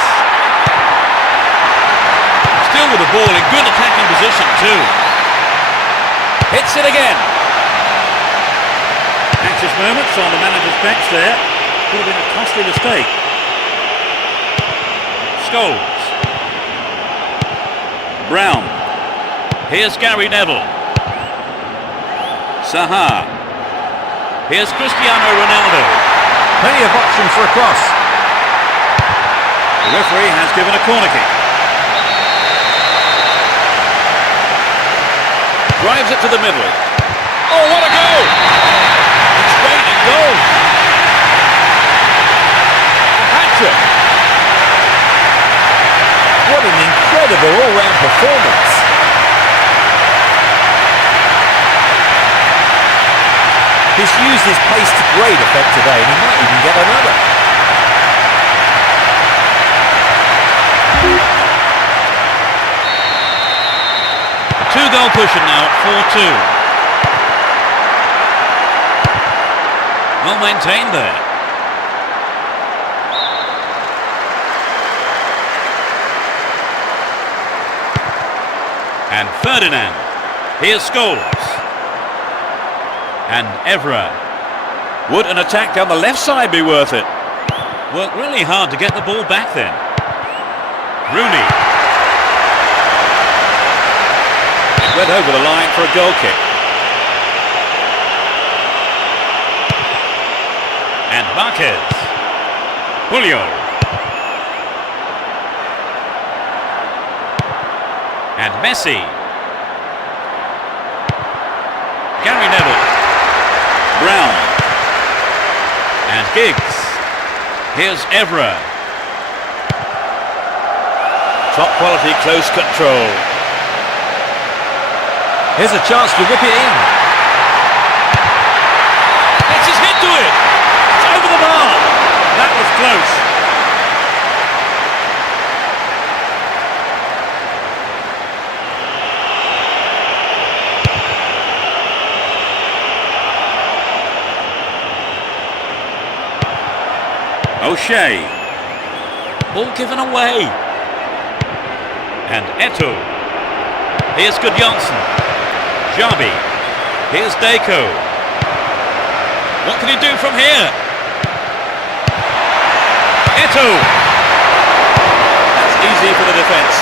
Still with the ball in good attacking position too. Hits it again. Anxious moments on the manager's bench there. Could have been a costly mistake. Scholes. Brown. Here's Gary Neville. Saha. Here's Cristiano Ronaldo. Plenty of options for a cross. The referee has given a corner kick. Drives it to the middle. Oh, what a goal! It's raining goals. A hat-trick. What an incredible all-round performance. He's used his pace to great effect today, and he might even get another. A two-goal cushion now at 4-2. Well maintained there. And Ferdinand. Here's Scholes. And Evra. Would an attack down the left side be worth it? Worked really hard to get the ball back then. Rooney. It went over the line for a goal kick. And Marquez. Puyol. And Messi. Gary Neville. Brown. And Giggs. Here's Evra. Top quality close control. Here's a chance to whip it in. That's his hit to it. It's over the bar. That was close. O'Shea. Ball given away. And Eto'o. Here's Gudjohnsen. Xabi. Here's Deco. What can he do from here? Eto'o. That's easy for the defence.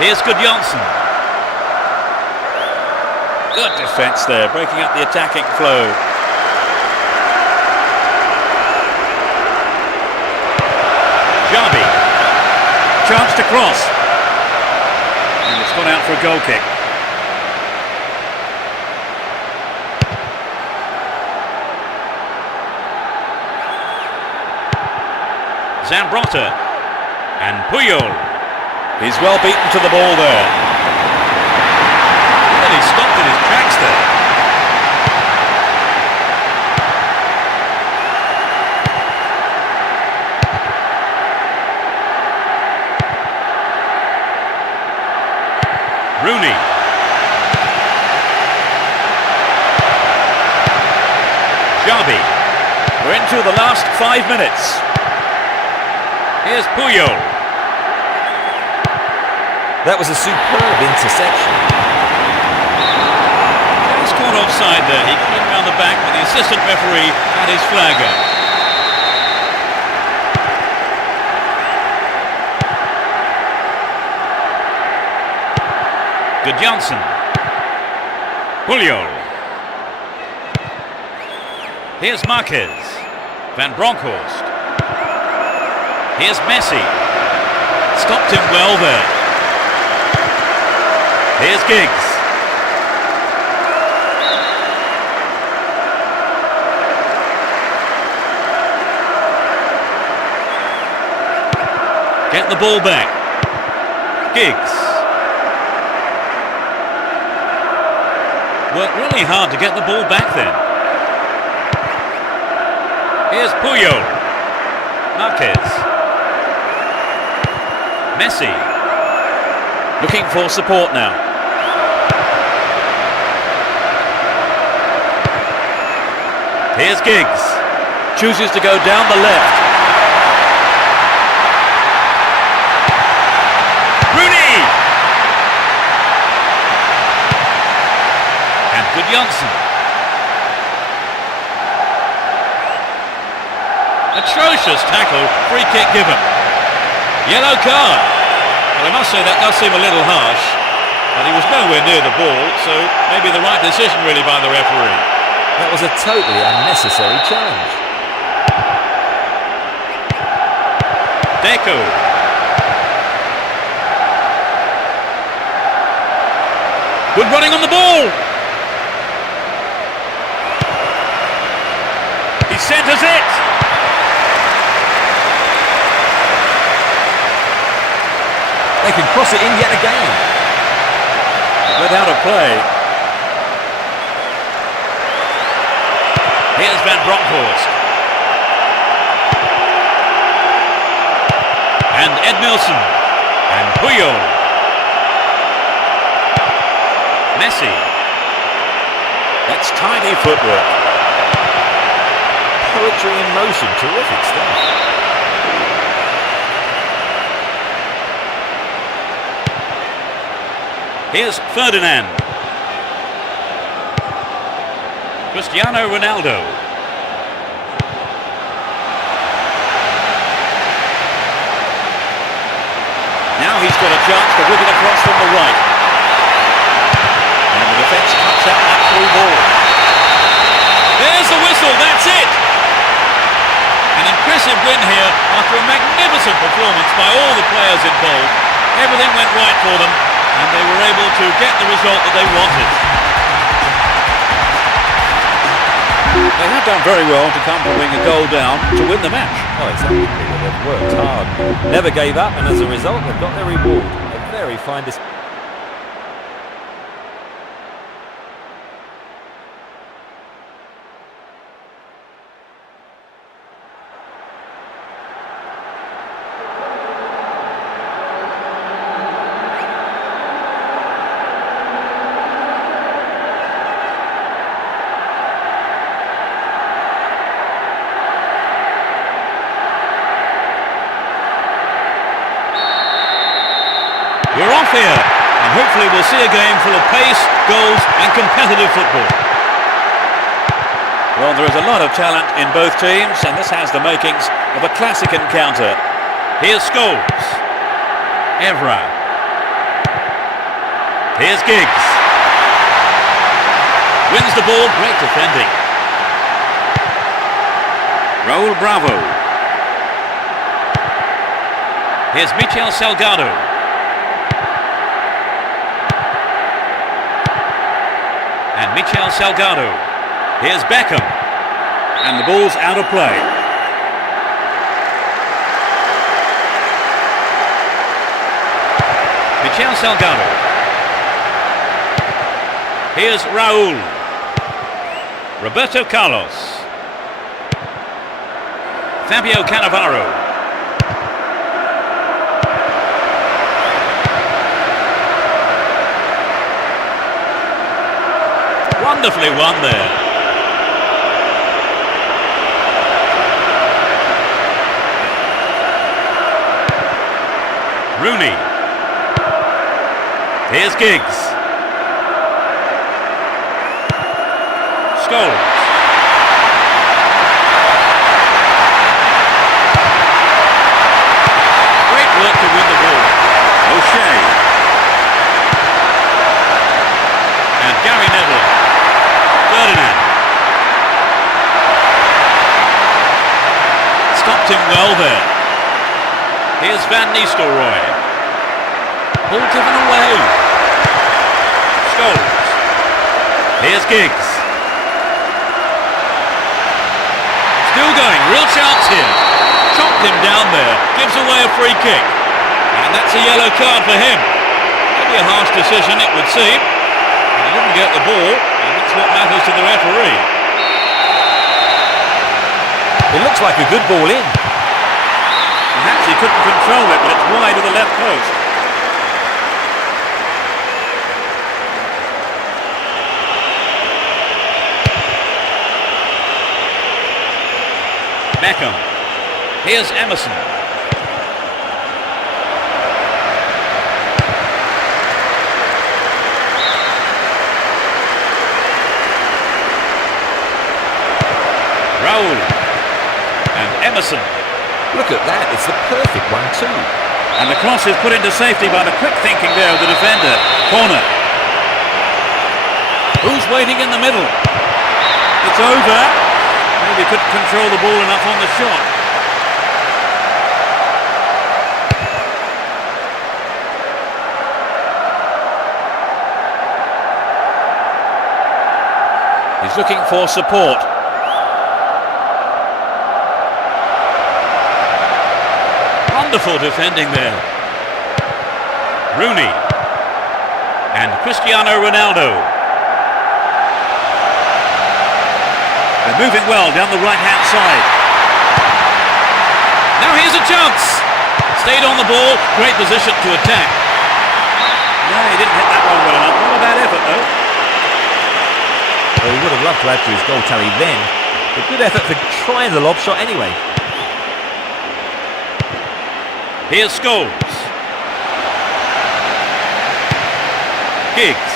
Here's Gudjohnsen. Good defence there, breaking up the attacking flow. Xabi. Chance to cross. And it's gone out for a goal kick. Zambrotta. And Puyol. He's well beaten to the ball there. Rooney. Xabi. We're into the last 5 minutes. Here's Puyol. That was a superb interception. He's caught offside there. He came around the back with the assistant referee at his flagger. Gudjonsson. Puyol. Here's Marquez. Van Bronckhorst. Here's Messi. Stopped him well there. Here's Giggs. Get the ball back. Giggs. Worked really hard to get the ball back then. Here's Puyol. Marquez. Messi. Looking for support now. Here's Giggs. Chooses to go down the left. Rooney! And Gudjonsson. Atrocious tackle, free kick given. Yellow card. Well, I must say that does seem a little harsh, but he was nowhere near the ball, so maybe the right decision really by the referee. That was a totally unnecessary challenge. Deco. Good running on the ball. He centres it. They can cross it in yet again. Without a play. Here's Van Bronckhorst. And Edmilson. And Puyol. Messi. That's tidy footwork. Poetry in motion, terrific stuff. Here's Ferdinand. Cristiano Ronaldo. Now he's got a chance to whip it across from the right. And the defence cuts out that through ball. There's the whistle, that's it! An impressive win here after a magnificent performance by all the players involved. Everything went right for them, and they were able to get the result that they wanted. They have done very well to come from being a goal down to win the match. Oh, exactly. They've worked hard, never gave up, and as a result, they've got their reward. A very fine display. We're off here, and hopefully we'll see a game full of pace, goals and competitive football. Well, there is a lot of talent in both teams, and this has the makings of a classic encounter. Here's Scholes. Evra. Here's Giggs. Wins the ball, great defending. Raul Bravo. Here's Michel Salgado. And Michel Salgado. Here's Beckham. And the ball's out of play. Michel Salgado. Here's Raul. Roberto Carlos. Fabio Cannavaro. Wonderfully won there. Rooney. Here's Giggs. Scholes. Great work to win the ball. O'Shea. And Gary Neville. Ferdinand. Stopped him well there. Here's Van Nistelrooy. Ball given away. Scholes. Here's Giggs. Still going, real chance here. Chopped him down there, gives away a free kick. And that's a yellow card for him. Maybe a harsh decision it would seem. He didn't get the ball, and that's what matters to the referee. It looks like a good ball in. Perhaps he couldn't control it, but it's wide of the left post. Beckham. Here's Emerson. Raul. And Emerson. Look at that, it's the perfect one too. And the cross is put into safety by the quick thinking there of the defender. Corner. Who's waiting in the middle? It's over. Maybe couldn't control the ball enough on the shot. He's looking for support. Wonderful defending there. Rooney. And Cristiano Ronaldo. They're moving well down the right-hand side. Now here's a chance. Stayed on the ball, great position to attack. No, he didn't hit that one well enough. Not a bad effort, though. Well, he would have loved to add to his goal tally then. A good effort for trying the lob shot anyway. Here's Scholes. Giggs.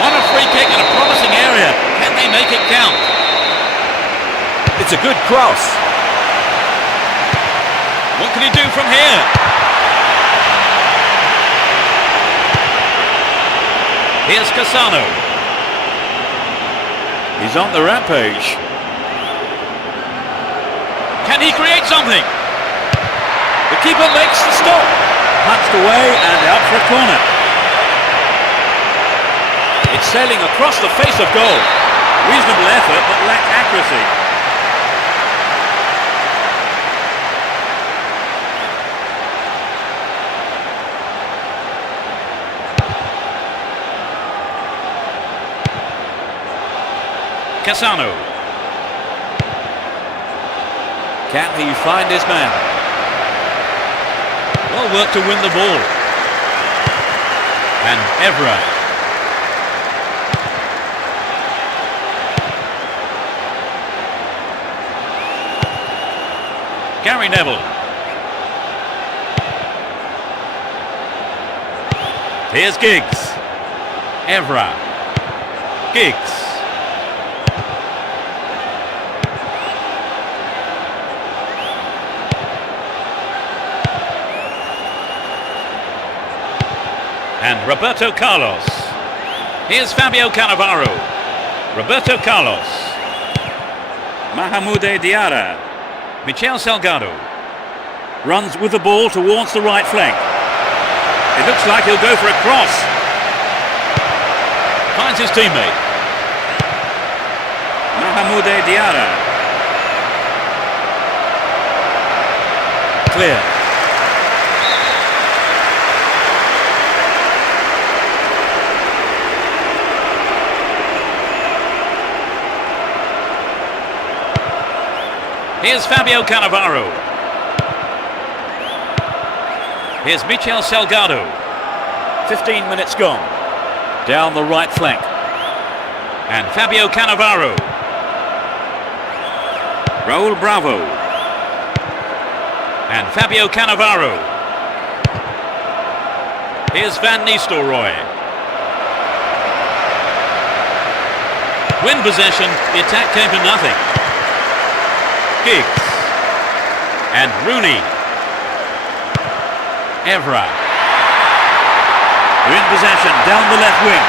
What a free kick in a promising area. Can they make it count? It's a good cross. What can he do from here? Here's Cassano. He's on the rampage. Can he create something? The keeper makes the stop. Punched away and out for a corner. It's sailing across the face of goal. Reasonable effort, but lacked accuracy. Cassano. Can he find his man? Well worked to win the ball. And Evra. Gary Neville. Here's Giggs. Evra. Giggs. And Roberto Carlos. Here's Fabio Cannavaro. Roberto Carlos. Mahmoud Diarra. Michel Salgado. Runs with the ball towards the right flank. It looks like he'll go for a cross. Finds his teammate. Mahmoud Diarra. Clear. Here's Fabio Cannavaro. Here's Michel Salgado. 15 minutes gone. Down the right flank. And Fabio Cannavaro. Raul Bravo. And Fabio Cannavaro. Here's Van Nistelrooy. Win possession, the attack came to nothing. Giggs. And Rooney. Evra. They're in possession, down the left wing.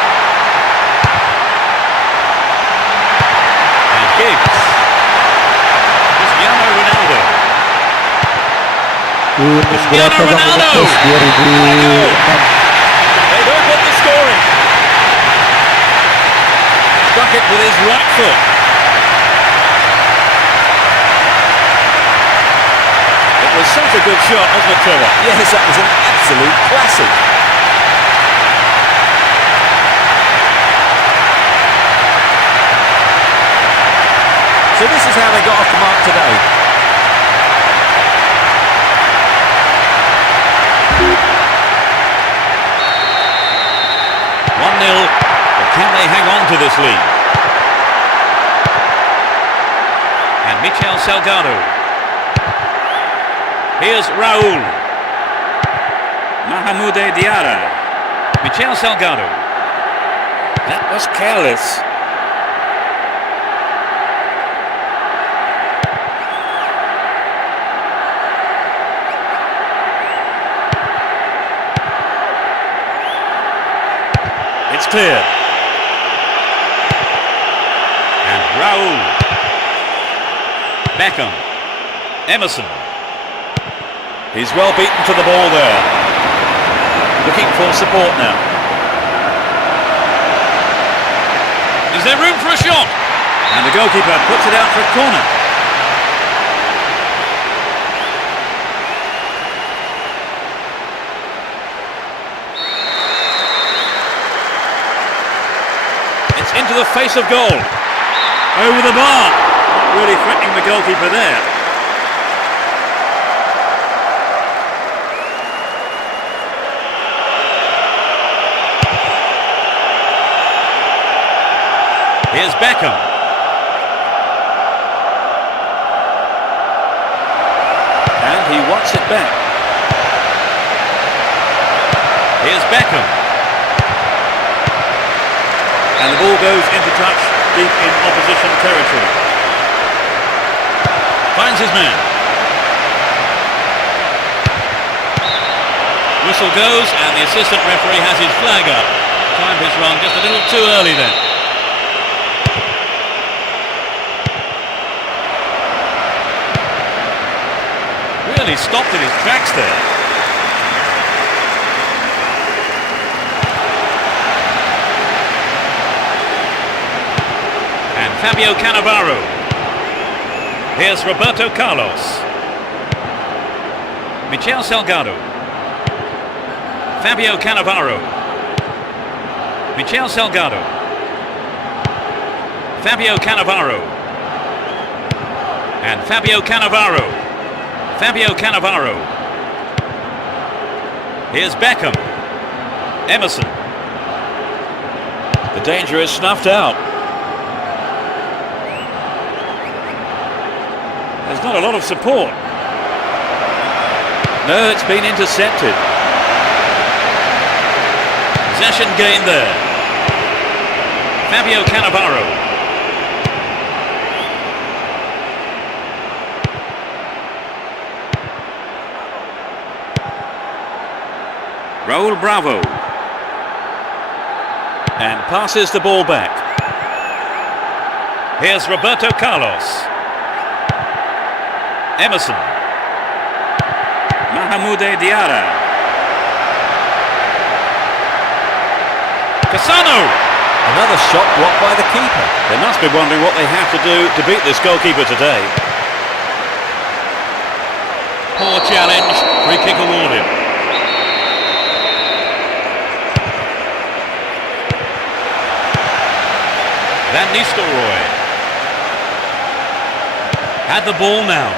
And Giggs. Cristiano Ronaldo. Cristiano Ronaldo! They've opened the scoring. Struck it with his right foot. It was such a good shot, wasn't it, Trevor? Yes, that was an absolute classic. So this is how they got off the mark today. But can they hang on to this lead? And Michel Salgado. Here's Raul. Mahmoud Diarra. Michel Salgado. That was careless. It's clear. And Raul. Beckham. Emerson. He's well beaten to the ball there. Looking for support now. Is there room for a shot? And the goalkeeper puts it out for a corner. It's into the face of goal. Over the bar. Not really threatening the goalkeeper there. Here's Beckham. And he wants it back. Here's Beckham. And the ball goes into touch deep in opposition territory. Finds his man. Whistle goes and the assistant referee has his flag up. Time is run just a little too early then. Really stopped in his tracks there. And Fabio Cannavaro. Here's Roberto Carlos. Michel Salgado. Fabio Cannavaro. Michel Salgado. Fabio Cannavaro. And Fabio Cannavaro. Fabio Cannavaro. Here's Beckham. Emerson. The danger is snuffed out. There's not a lot of support. No, it's been intercepted. Possession gained there. Fabio Cannavaro. Raul Bravo. And passes the ball back. Here's Roberto Carlos. Emerson. Mahmoud Diarra. Cassano. Another shot blocked by the keeper. They must be wondering what they have to do to beat this goalkeeper today. Poor challenge. Free kick awarded. Van Nistelrooy. Had the ball now.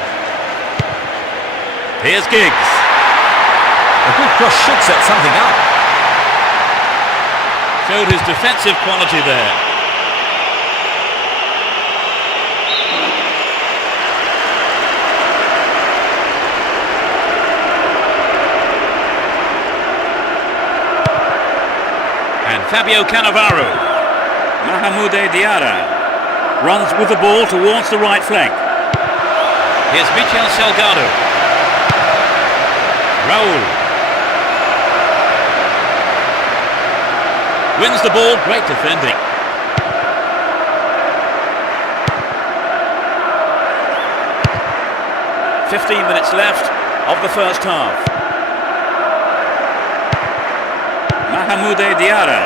Here's Giggs. A good cross should set something up. Showed his defensive quality there. And Fabio Cannavaro. Mahmoude Diarra runs with the ball towards the right flank. Here's Michel Salgado. Raul. Wins the ball, great defending. "15 minutes left of the first half. Mahmoude Diarra.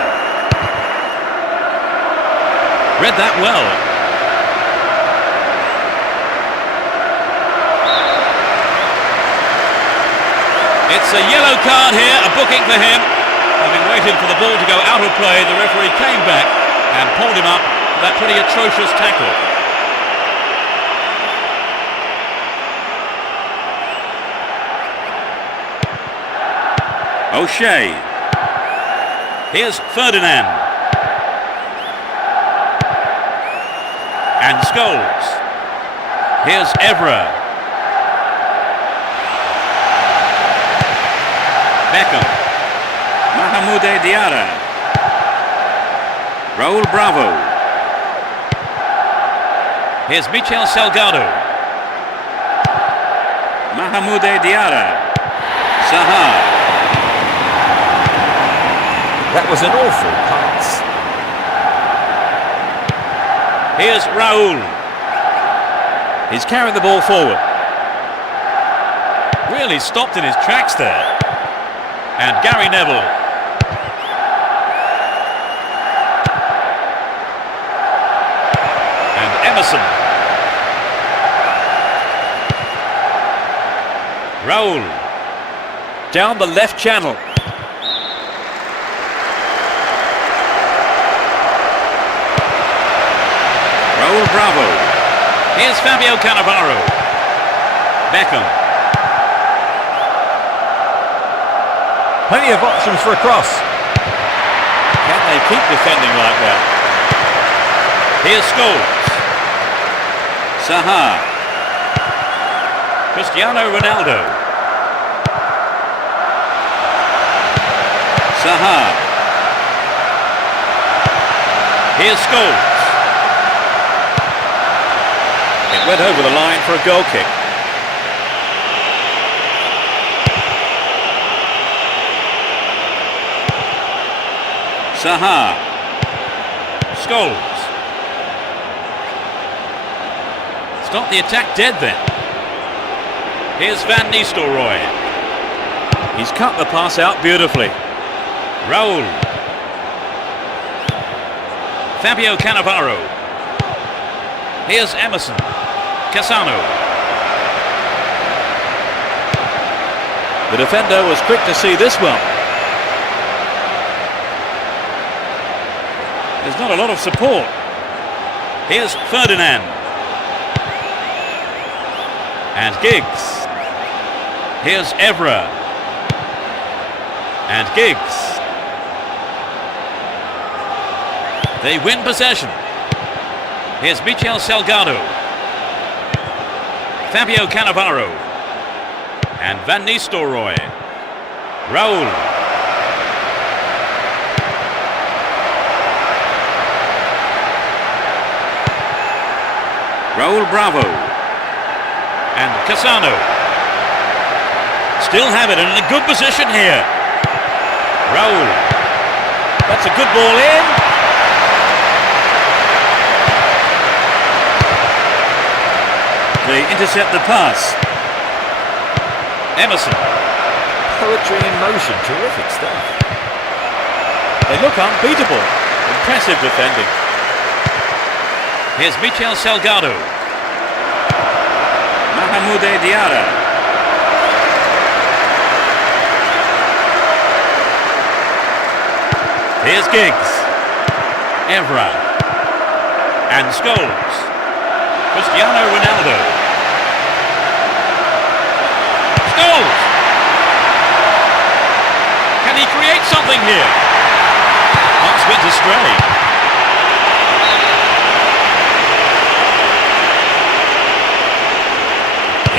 Read that well. It's a yellow card here, a booking for him. Having waited for the ball to go out of play, the referee came back and pulled him up for that pretty atrocious tackle. O'Shea. Here's Ferdinand. And Scholes. Here's Evra. Beckham. Mahmoude Diarra. Raul Bravo. Here's Michel Salgado. Mahmoude Diarra. Zaha. That was an awful pass. Here's Raul. He's carrying the ball forward. Really stopped in his tracks there. And Gary Neville. And Emerson. Raul. Down the left channel. Raul Bravo. Here's Fabio Cannavaro. Beckham. Plenty of options for a cross. Can they keep defending like that? Here's Scholes. Zaha. Cristiano Ronaldo. Zaha. Here's Scholes. It went over the line for a goal kick. Zaha. Scholes. Stop the attack dead then. Here's Van Nistelrooy. He's cut the pass out beautifully. Raul. Fabio Cannavaro. Here's Emerson. Cassano. The defender was quick to see this one. There's not a lot of support. Here's Ferdinand. And Giggs. Here's Evra. And Giggs. They win possession. Here's Michel Salgado. Fabio Cannavaro. And Van Nistelrooy. Raul. Raul Bravo. And Cassano. Still have it and in a good position here. Raul. That's a good ball in. They intercept the pass. Emerson. Poetry in motion, terrific stuff. They look unbeatable. Impressive defending. Here's Michel Salgado. Mahmoude Diarra. Here's Giggs. Evra. And Scholes. Cristiano Ronaldo. Scholes! Can he create something here? Pass went astray.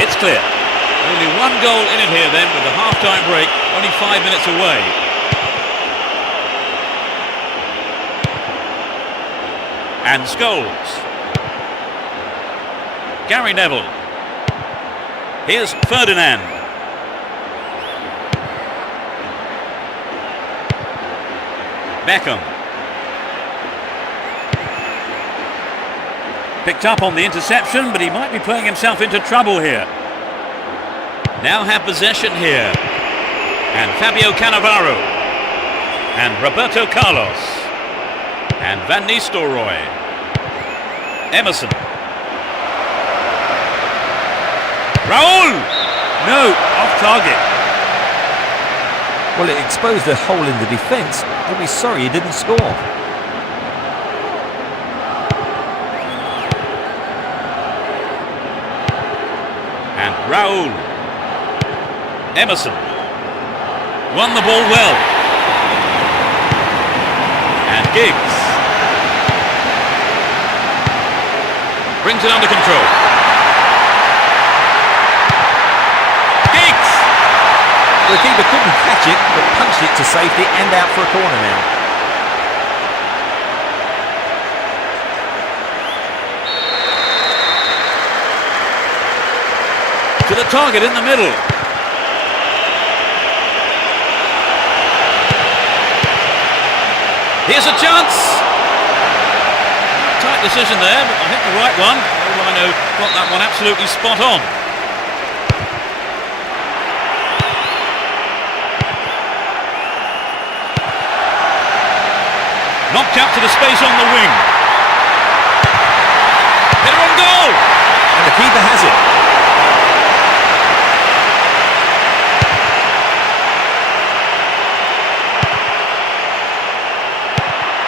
It's clear. Only one goal in it here then with the half-time break, only 5 minutes away. And Scholes. Gary Neville. Here's Ferdinand. Beckham. Picked up on the interception, but he might be playing himself into trouble here. Now have possession here. And Fabio Cannavaro. And Roberto Carlos. And Van Nistelrooy. Emerson. Raul! No, off target. Well, it exposed a hole in the defence. He'll be sorry he didn't score. And Raul. Emerson. Won the ball well. And Giggs. Brings it under control. Giggs! The keeper couldn't catch it, but punched it to safety and out for a corner now. To the target in the middle. Here's a chance. Tight decision there, but I think the right one. Rhino got that one absolutely spot on. Knocked out to the space on the wing. Header on goal. And the keeper has it.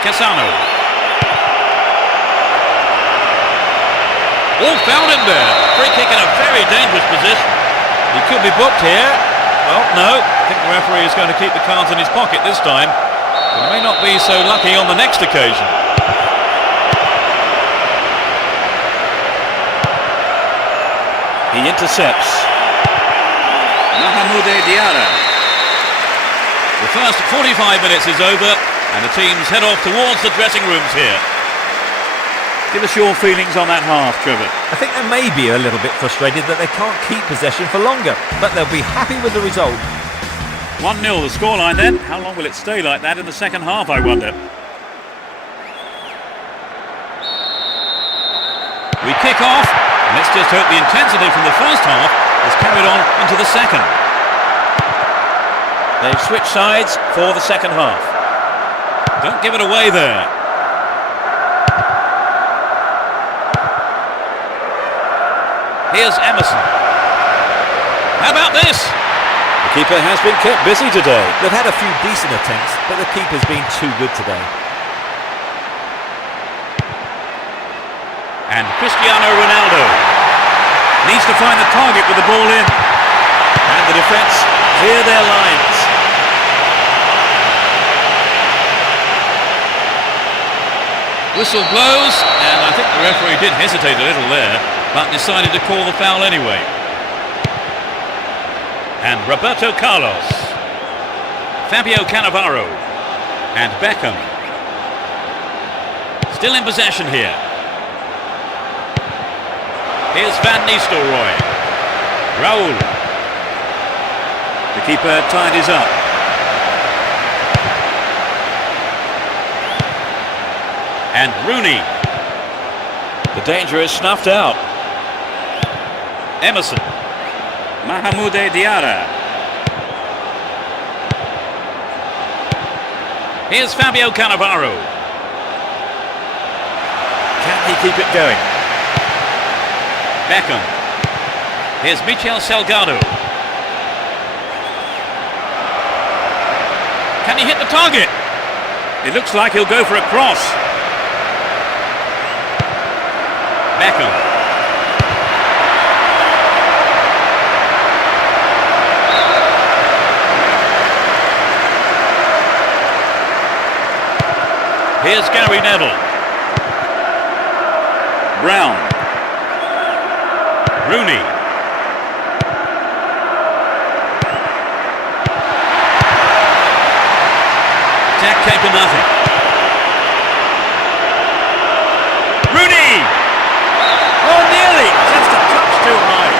Cassano. All found him there. Free kick in a very dangerous position. He could be booked here. Well, no. I think the referee is going to keep the cards in his pocket this time. But he may not be so lucky on the next occasion. He intercepts. Mahmoud Diarra. The first 45 minutes is over. And the teams head off towards the dressing rooms here. Give us your feelings on that half, Trevor. I think they may be a little bit frustrated that they can't keep possession for longer, but they'll be happy with the result. 1-0 the scoreline then. How long will it stay like that in the second half, I wonder? We kick off. Let's just hope the intensity from the first half is carried on into the second. They've switched sides for the second half. Don't give it away there. Here's Emerson. How about this? The keeper has been kept busy today. They've had a few decent attempts, but the keeper's been too good today. And Cristiano Ronaldo needs to find the target with the ball in. And the defence clear their lines. Whistle blows, and I think the referee did hesitate a little there, but decided to call the foul anyway. And Roberto Carlos, Fabio Cannavaro, and Beckham. Still in possession here. Here's Van Nistelrooy. Raul. The keeper tidies up. And Rooney. The danger is snuffed out. Emerson. Mahmoud Diarra. Here's Fabio Cannavaro. Can he keep it going? Beckham. Here's Michel Salgado. Can he hit the target? It looks like he'll go for a cross. Beckham. Here's Gary Neville. Brown. Rooney. Attack came to nothing. Oh, nearly! Just a touch too high.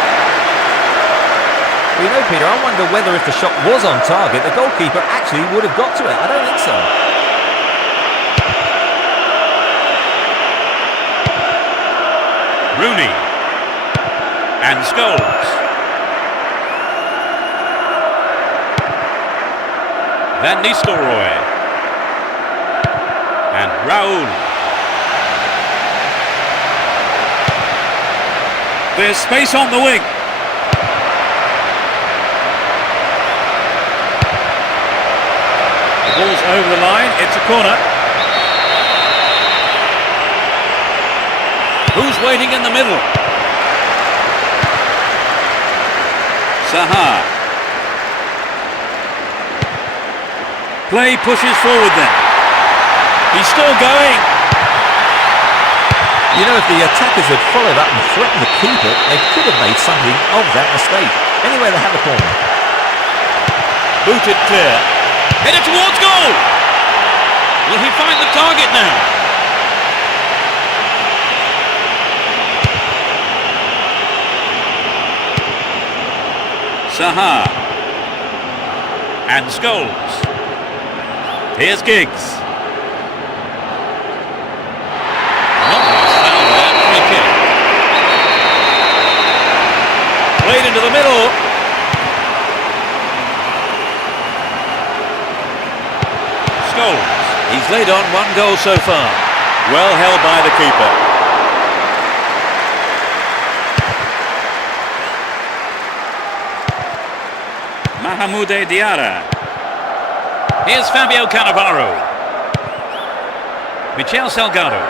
Well, you know, Peter, I wonder whether if the shot was on target, the goalkeeper actually would have got to it. I don't think so. Rooney. And Scholes. Van Nistelrooy. And Raul. There's space on the wing. The ball's over the line. It's a corner. Who's waiting in the middle? Zaha. Play pushes forward then. He's still going. You know, if the attackers had followed up and threatened the keeper, they could have made something of that mistake. Anyway, they have a corner. Booted clear. Headed towards goal. Will he find the target now? Zaha. And Scholes. Here's Giggs. Not nice foul there, free kick. Played into the middle. Scholes. He's laid on 1 goal so far. Well held by the keeper. Mahmoud Diarra. Here's Fabio Cannavaro. Michel Salgado.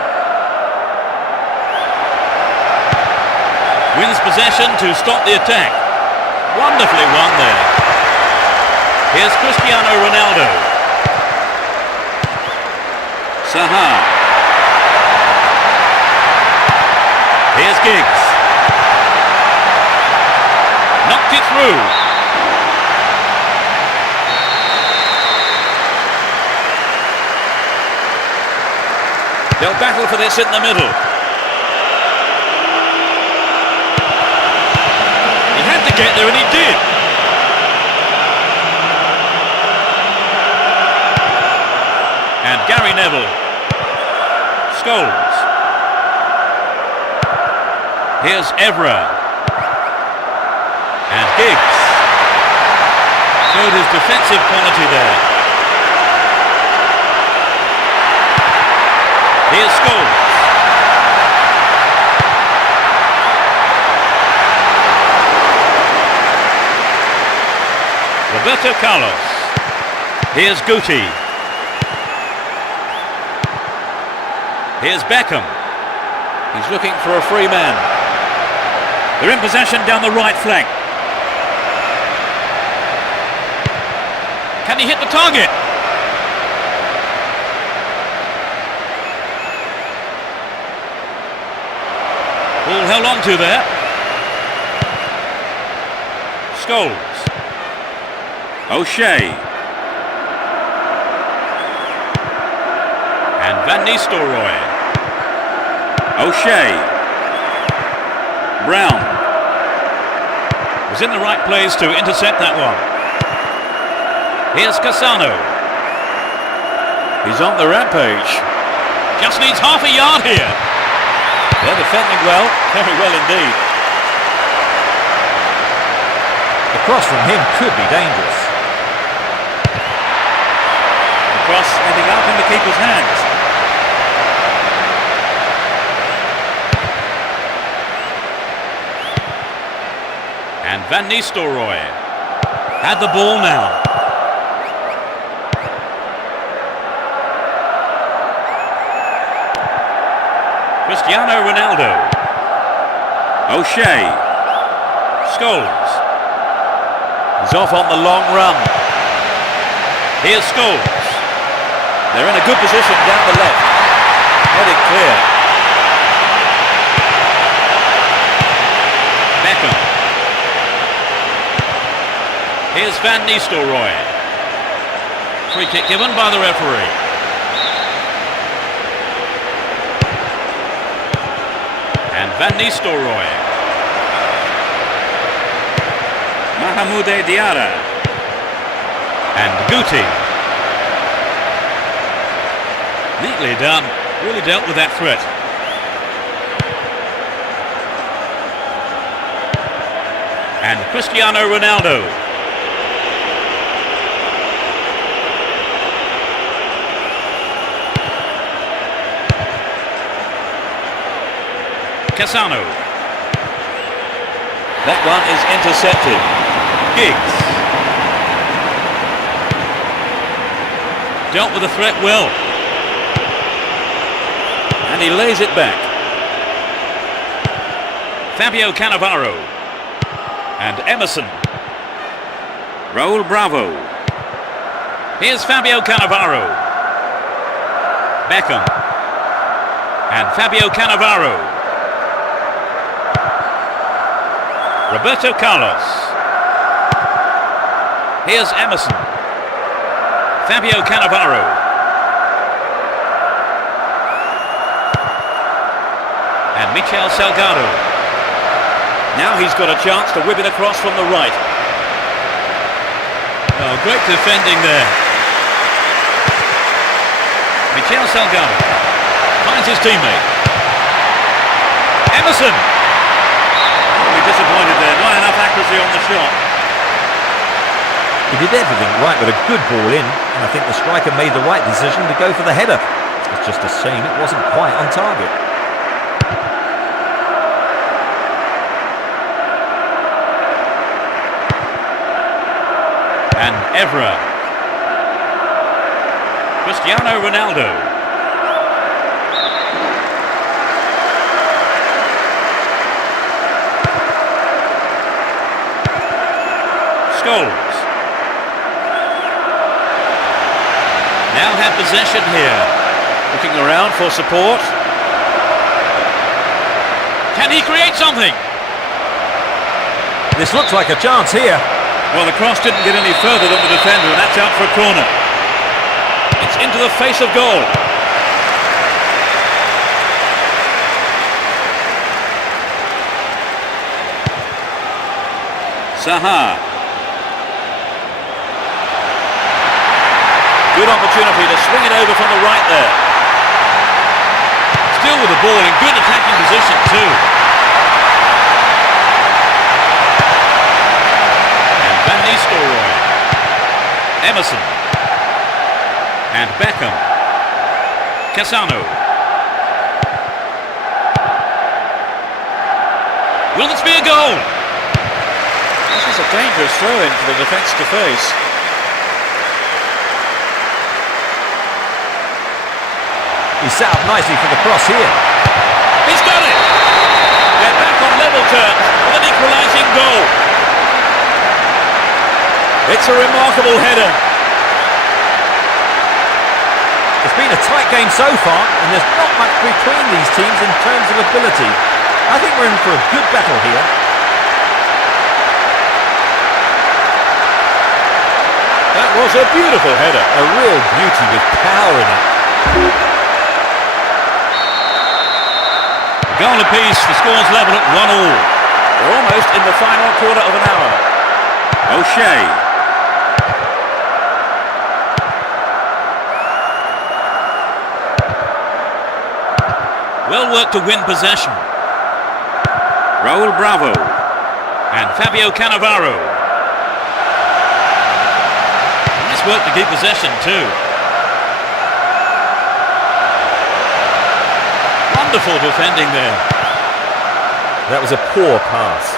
Wins possession to stop the attack. Wonderfully won there. Here's Cristiano Ronaldo. Zaha. Here's Giggs. Knocked it through. They'll battle for this in the middle. He had to get there and he did. And Gary Neville. Scholes. Here's Evra. And Giggs. Showed his defensive quality there. Here's Scholes. Roberto Carlos. Here's Guti. Here's Beckham. He's looking for a free man. They're in possession down the right flank. Can he hit the target? Ball held on to there. Scholes. O'Shea. And Van Nistelrooy. O'Shea. Brown. Was in the right place to intercept that one. Here's Cassano. He's on the rampage. Just needs half a yard here. They're defending well, very well indeed. The cross from him could be dangerous. The cross ending up in the keeper's hands. And Van Nistelrooy had the ball now. Cristiano Ronaldo. O'Shea. Scholes. He's off on the long run. Here's Scholes. They're in a good position down the left. Headed clear. Beckham. Here's Van Nistelrooy. Free kick given by the referee. Van Nistelrooy. Mahmoud Diarra. And Guti. Neatly done. Really dealt with that threat. And Cristiano Ronaldo. Cassano. That one is intercepted. Giggs. Dealt with the threat well. And he lays it back. Fabio Cannavaro. And Emerson. Raul Bravo. Here's Fabio Cannavaro. Beckham. And Fabio Cannavaro. Roberto Carlos. Here's Emerson. Fabio Cannavaro. And Michel Salgado. Now he's got a chance to whip it across from the right. Oh, great defending there. Michel Salgado finds his teammate. Emerson. Disappointed there, not enough accuracy on the shot. He did everything right with a good ball in, and I think the striker made the right decision to go for the header. It's just a shame it wasn't quite on target. And Evra. Cristiano Ronaldo. Scholes. Now have possession here. Looking around for support. Can he create something? This looks like a chance here. Well, the cross didn't get any further than the defender, and that's out for a corner. It's into the face of goal. Zaha. Good opportunity to swing it over from the right there. Still with the ball in good attacking position too. And Van Nistelrooy. Emerson. And Beckham. Cassano. Will this be a goal? This is a dangerous throw-in for the defence to face. He's set up nicely for the cross here. He's done it! They're back on level terms with an equalising goal. It's a remarkable header. It's been a tight game so far, and there's not much between these teams in terms of ability. I think we're in for a good battle here. That was a beautiful header. A real beauty with power in it. Goal apiece, the score's level at 1-1. We're almost in the final quarter of an hour. O'Shea. Well worked to win possession. Raul Bravo. And Fabio Cannavaro. Nice work to keep possession too. Wonderful defending there. That was a poor pass.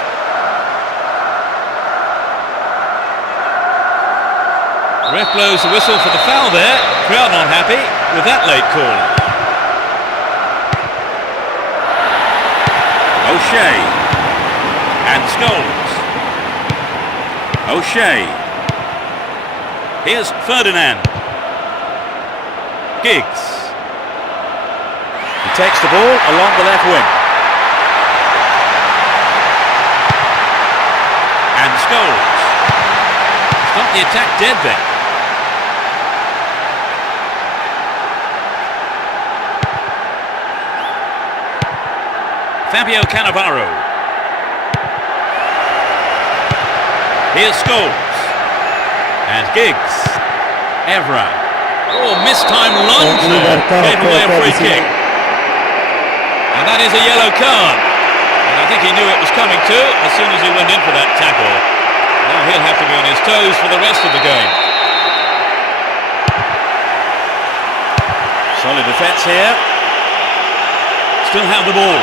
The ref blows the whistle for the foul there. Crowd not happy with that late call. O'Shea. And Scholes. O'Shea. Here's Ferdinand. Giggs. He takes the ball along the left wing. And Scholes. Stop the attack dead then. Fabio Cannavaro. Here's Scholes. And Giggs. Evra. Oh, mistimed lunge there. Gave away a free kick. And that is a yellow card. And I think he knew it was coming too as soon as he went in for that tackle. Now he'll have to be on his toes for the rest of the game. Solid defence here. Still have the ball.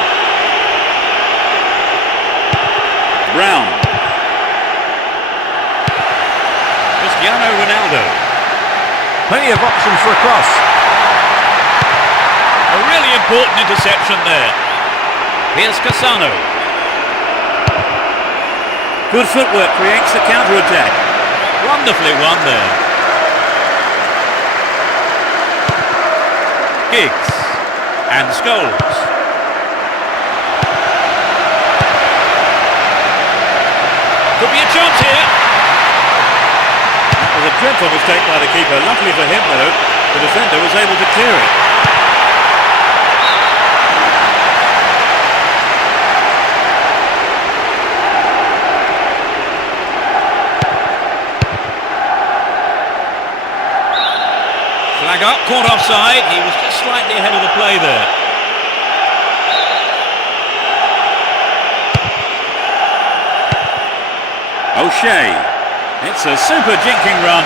Brown. Cristiano Ronaldo. Plenty of options for a cross. A really important interception there. Here's Cassano. Good footwork creates the counter-attack. Wonderfully won there. Giggs. And Scholes. Could be a chance here. That was a dreadful mistake by the keeper. Luckily for him, though, the defender was able to clear it. Flag up, caught offside. He was just slightly ahead of the play there. O'Shea. It's a super jinking run.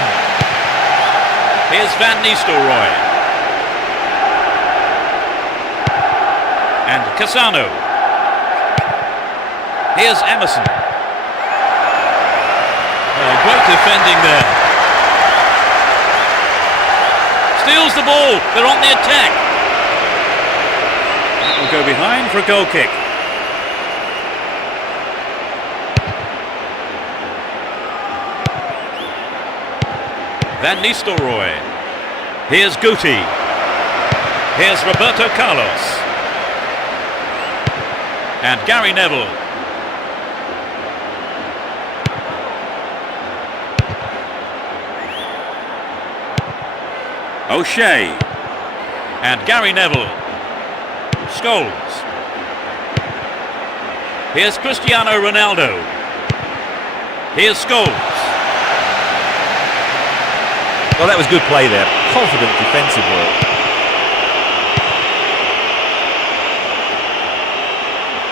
Here's Van Nistelrooy. And Cassano. Here's Emerson. Oh, great defending there. Steals the ball. They're on the attack. That will go behind for a goal kick. Van Nistelrooy. Here's Guti. Here's Roberto Carlos. And Gary Neville. O'Shea. And Gary Neville. Scholes. Here's Cristiano Ronaldo. Here's Scholes. Well, that was good play there. Confident defensive work.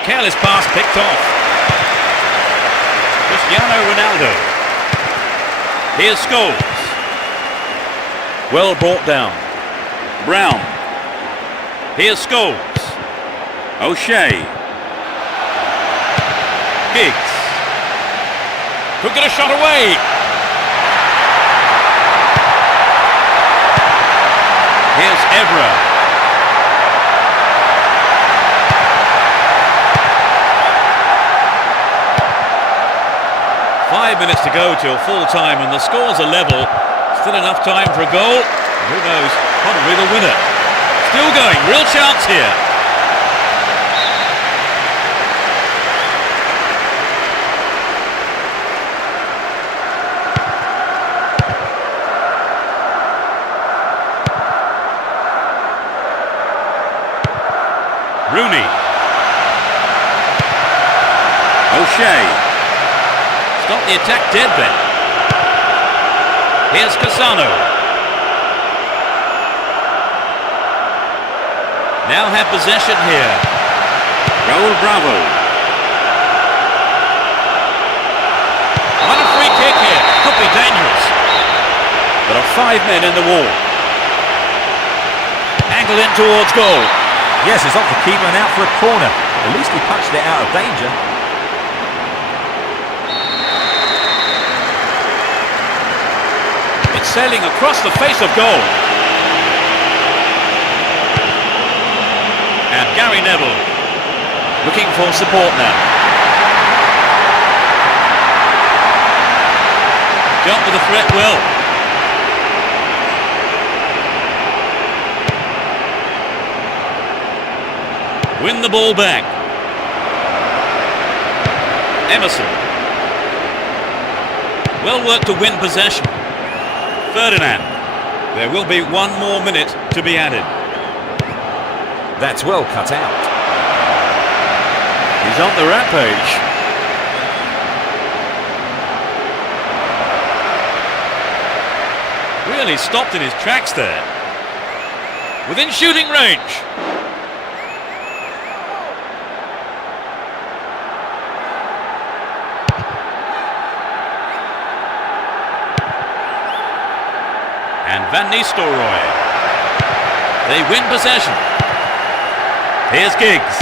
Careless pass picked off. Cristiano Ronaldo. Here's Scholes. Well brought down. Brown. Here's Scholes. O'Shea. Giggs. Could get a shot away. Here's Evra. Five minutes to go till full time and the scores are level. Still enough time for a goal. Who knows? Probably the winner. Still going. Real chance here. Rooney. O'Shea. Stop the attack dead then. Here's Cassano. Now have possession here. Raul Bravo. On a free kick here. Could be dangerous. There are 5 men in the wall. Angled in towards goal. Yes, it's off the keeper and out for a corner. At least he punched it out of danger. It's sailing across the face of goal. And Gary Neville looking for support now. Dealt with the threat well. Win the ball back. Emerson. Well worked to win possession. Ferdinand. There will be 1 more minute to be added. That's well cut out. He's on the rampage. Really stopped in his tracks there. Within shooting range. And Van Nistelrooy. They win possession. Here's Giggs.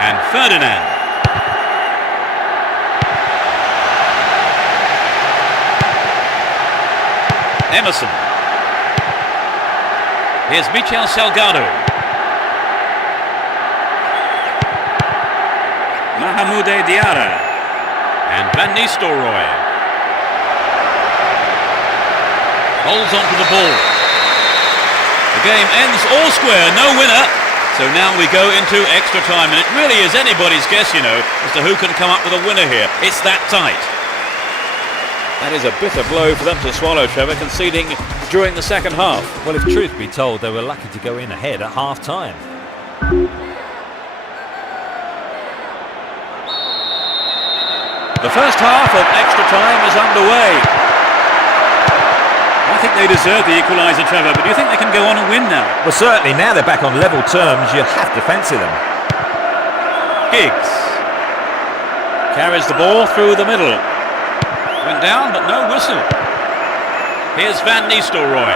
And Ferdinand. Emerson. Here's Michel Salgado. Mahamoude Diarra. And Van Nistelrooy. Holds onto the ball. The game ends all square, no winner. So now we go into extra time, and it really is anybody's guess, you know, as to who can come up with a winner here. It's that tight. That is a bitter blow for them to swallow, Trevor, conceding during the second half. Well, if truth be told, they were lucky to go in ahead at half-time. The first half of extra time is underway. I think they deserve the equaliser, Trevor, but do you think they can go on and win now? Well, certainly, now they're back on level terms, you have to fancy them. Giggs carries the ball through the middle. Went down, but no whistle. Here's Van Nistelrooy.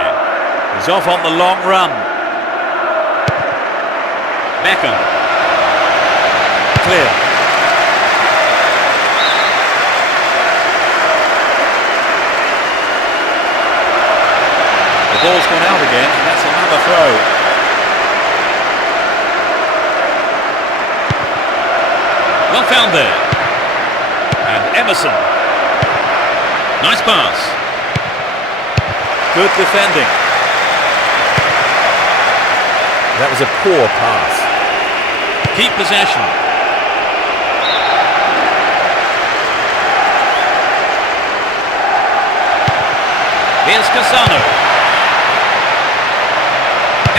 He's off on the long run. Beckham. Clear. The ball's gone out again, and that's another throw. Well found there. And Emerson. Nice pass. Good defending. That was a poor pass. Keep possession. Here's Cassano.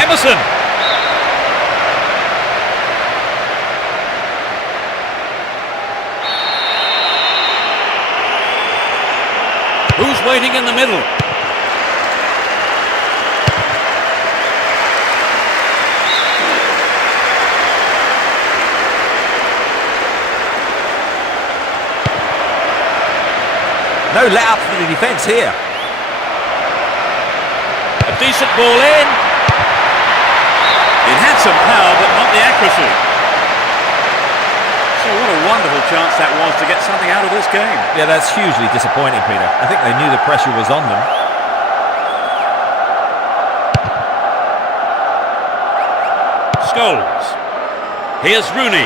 Emerson. Who's waiting in the middle? No let up for the defence here. A decent ball in. It had some power, but not the accuracy. So what a wonderful chance that was to get something out of this game. Yeah, that's hugely disappointing, Peter. I think they knew the pressure was on them. Scholes. Here's Rooney.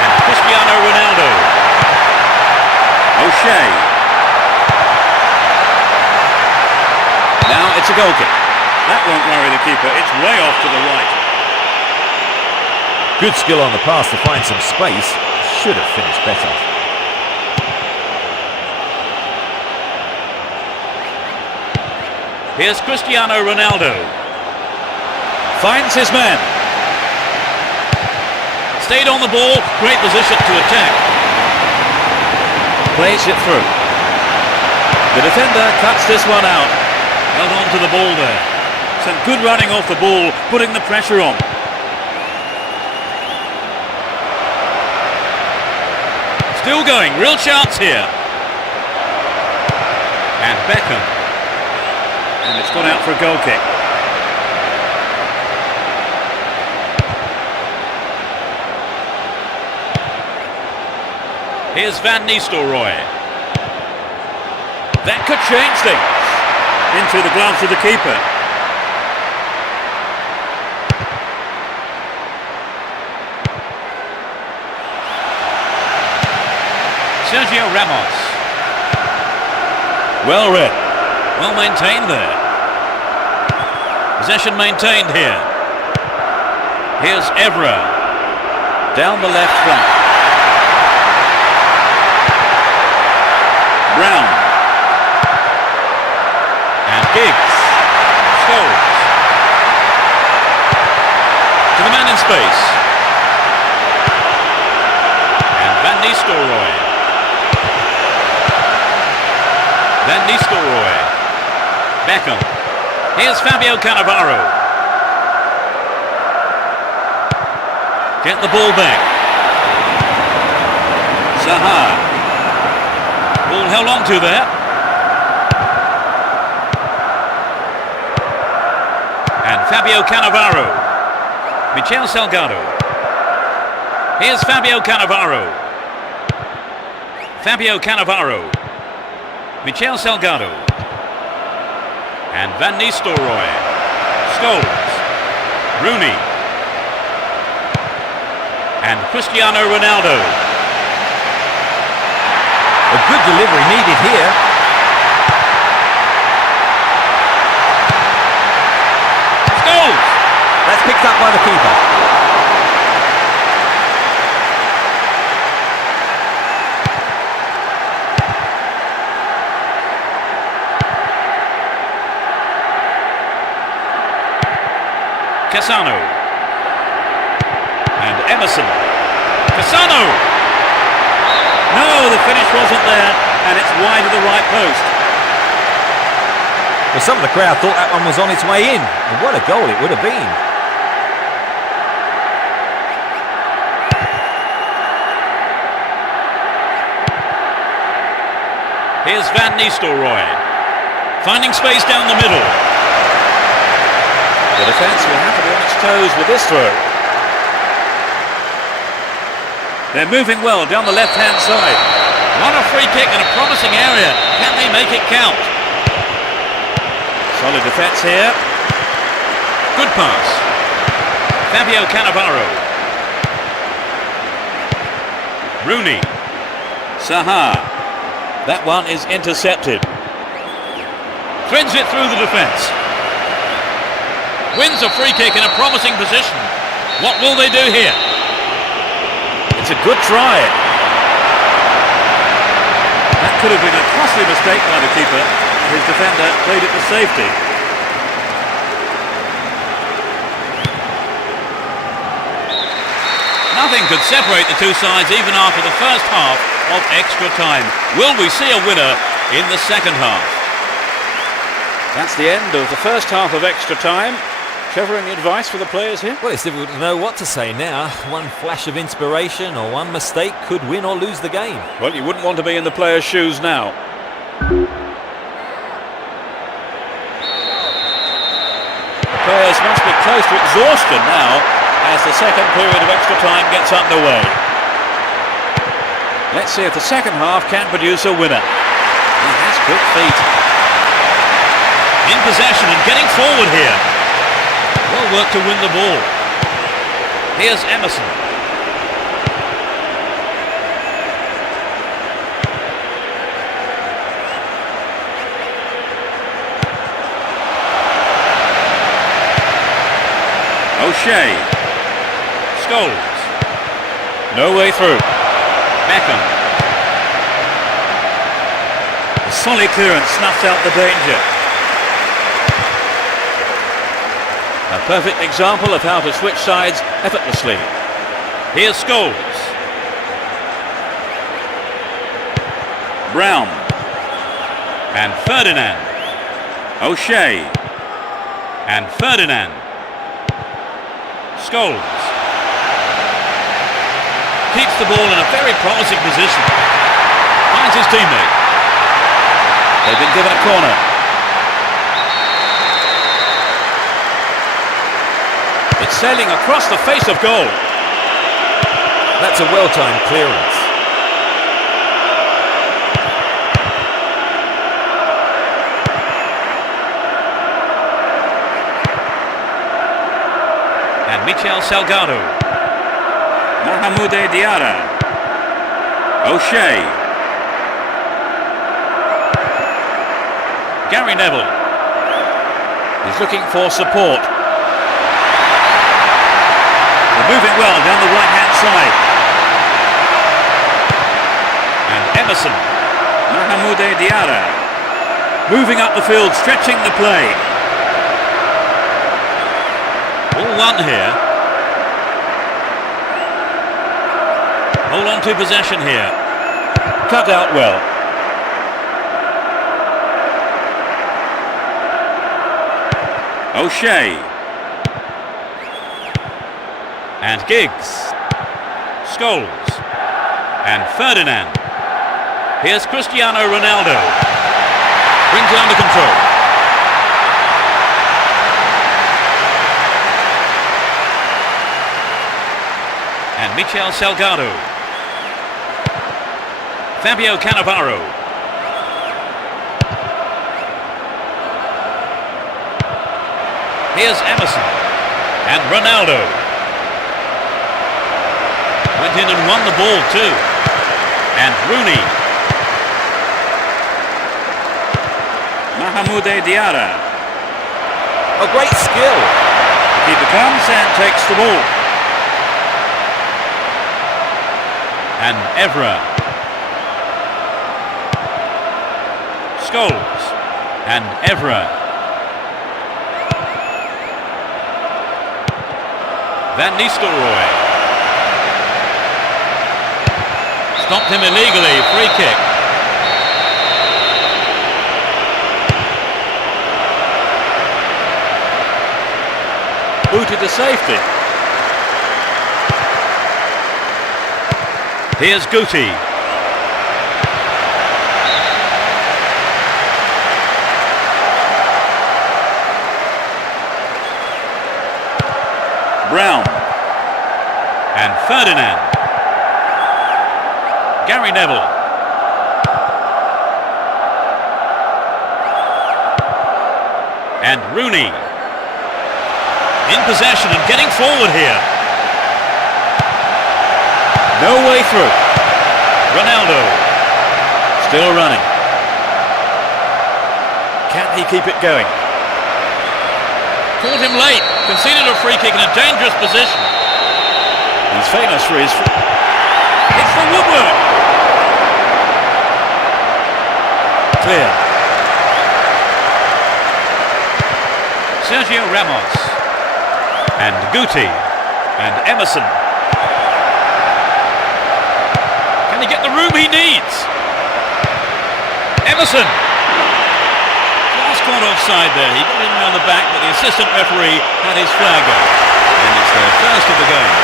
And Cristiano Ronaldo. O'Shea. Now it's a goal kick. That won't worry the keeper. It's way off to the right. Good skill on the pass to find some space. Should have finished better. Here's Cristiano Ronaldo. Finds his man. Stayed on the ball. Great position to attack. Plays it through. The defender cuts this one out. Held on to the ball there. Some good running off the ball, putting the pressure on. Still going, real chance here. And Beckham. And it's gone out for a goal kick. Here's Van Nistelrooy. That could change things. Into the gloves of the keeper. Sergio Ramos. Well read. Well maintained there. Possession maintained here. Here's Evra. Down the left flank. Brown. And Giggs. space. And Van Nistelrooy. Van Nistelrooy. Beckham. Here's Fabio Cannavaro. Get the ball back. Zaha. Ball held on to there. And Fabio Cannavaro. Michel Salgado. Here's Fabio Cannavaro. Fabio Cannavaro. Michel Salgado. And Van Nistelrooy. Scholes. Rooney. And Cristiano Ronaldo. A good delivery needed here. Scholes! That's picked up by the keeper. Cassano. And Emerson. Cassano! No, the finish wasn't there, and it's wide of the right post. Well, some of the crowd thought that one was on its way in. And what a goal it would have been. Here's Van Nistelrooy. Finding space down the middle. The defence will have to be on its toes with this throw. They're moving well down the left-hand side. What a free kick in a promising area. Can they make it count? Solid defence here. Good pass. Fabio Cannavaro. Rooney. Zaha. That one is intercepted. Threads it through the defence. Wins a free kick in a promising position. What will they do here? It's a good try. That could have been a costly mistake by the keeper. His defender played it to safety. Nothing could separate the two sides even after the first half of extra time. Will we see a winner in the second half? That's the end of the first half of extra time. Trevor, any advice for the players here? Well, it's difficult to know what to say now. One flash of inspiration or one mistake could win or lose the game. Well, you wouldn't want to be in the players' shoes now. The players must be close to exhaustion now as the second period of extra time gets underway. Let's see if the second half can produce a winner. He has quick feet. In possession and getting forward here. Well worked to win the ball. Here's Emerson. O'Shea. Scholes. No way through. Beckham. A solid clearance snuffs out the danger. A perfect example of how to switch sides effortlessly. Here's Scholes. Brown. And Ferdinand. O'Shea. And Ferdinand. Scholes. Keeps the ball in a very promising position. Finds his teammate. They've been given a corner. It's sailing across the face of goal. That's a well-timed clearance. And Michel Salgado. Mohamed Diarra. O'Shea. Gary Neville. He's looking for support. Moving well down the right-hand side. And Emerson. Mohamed Diarra. Moving up the field, stretching the play. All one here. Hold on to possession here. Cut out well. O'Shea. And Giggs. Scholes. And Ferdinand. Here's Cristiano Ronaldo. Brings it under control. And Michel Salgado. Fabio Cannavaro. Here's Emerson. And Ronaldo. Went in and won the ball too. And Rooney. Mahmoud Diarra. A great skill. The keeper comes and takes the ball. And Evra. Scholes. And Evra. Van Nistelrooy. Stopped him illegally, free kick. Booted to safety. Here's Guti. Brown. And Ferdinand. Gary Neville. And Rooney. In possession and getting forward here. No way through. Ronaldo. Still running. Can he keep it going? Caught him late. Conceded a free kick in a dangerous position. He's famous for his... It's the woodwork. Clear. Sergio Ramos. And Guti. And Emerson. Can he get the room he needs? Emerson. Just caught offside there. He got in around the back, but the assistant referee had his flag up. And it's their first of the game.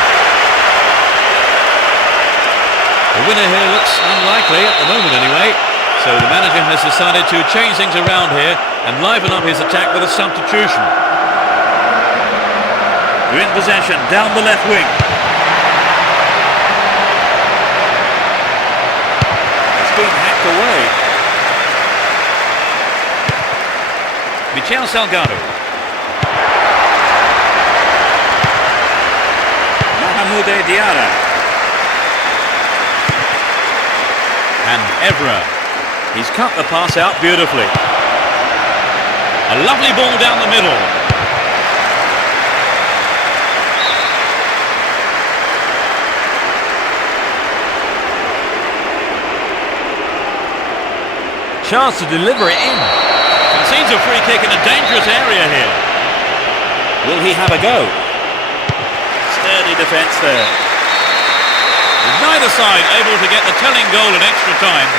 The winner here looks unlikely, at the moment anyway. So the manager has decided to change things around here and liven up his attack with a substitution. They're in possession, down the left wing. It's been hacked away. Michel Salgado. Mahmoud Diarra. And Evra. He's cut the pass out beautifully. A lovely ball down the middle. Chance to deliver it in. Concedes a free kick in a dangerous area here. Will he have a go? Sturdy defence there. With neither side able to get the telling goal in extra time,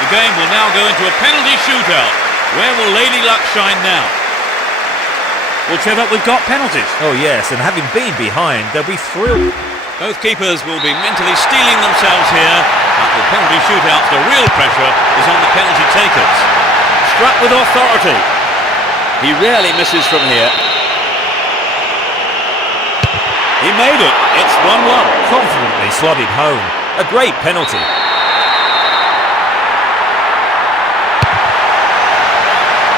the game will now go into a penalty shootout. Where will Lady Luck shine now? Well, Trevor, we've got penalties. Oh yes, and having been behind, they'll be thrilled. Both keepers will be mentally steeling themselves here. At the penalty shootouts, the real pressure is on the penalty takers. Struck with authority. He rarely misses from here. He made it. It's 1-1. Confidently slotted home. A great penalty.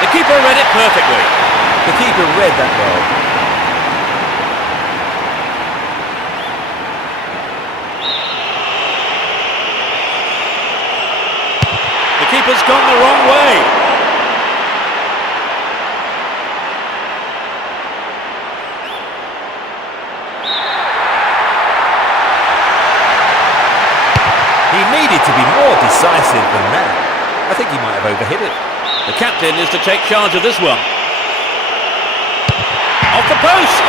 The keeper read it perfectly. The keeper read that well. The keeper's gone the wrong way. He needed to be more decisive than that. I think he might have overhit it. The captain is to take charge of this one. Off the post!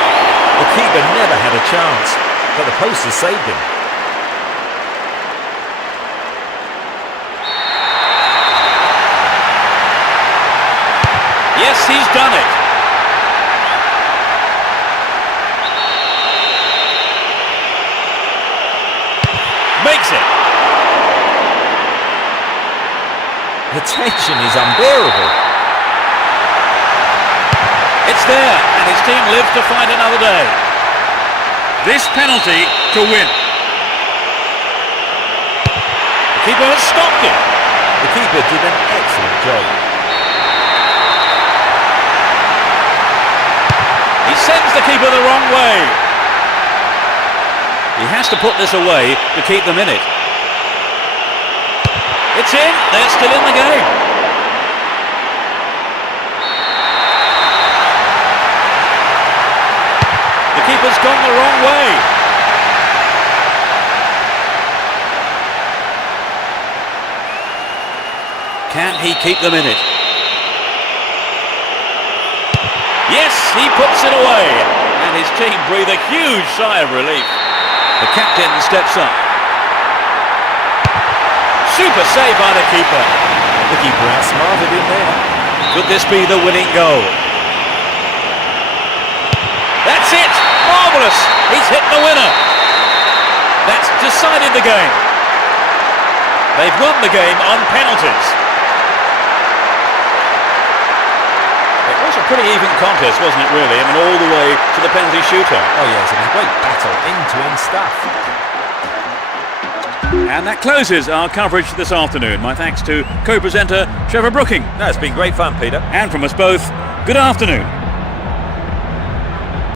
The keeper never had a chance, but the post has saved him. he's done it. Makes it. The tension is unbearable. It's there, and his team lives to fight another day. This penalty to win. The keeper has stopped it. The keeper did an excellent job. He sends the keeper the wrong way. He has to put this away to keep them in it. It's in. They're still in the game. The keeper's gone the wrong way. Can he keep them in it? Yes, he puts it away. And his team breathe a huge sigh of relief. The captain steps up. Super save by the keeper. The keeper outsmarted him there. Could this be the winning goal? That's it! Marvellous! He's hit the winner. That's decided the game. They've won the game on penalties. It was a pretty even contest, wasn't it, really? I mean, all the way to the penalty shooter. Oh yes, it was a great battle, end-to-end stuff. And that closes our coverage this afternoon. My thanks to co-presenter Trevor Brooking. No, it's been great fun, Peter. And from us both, good afternoon.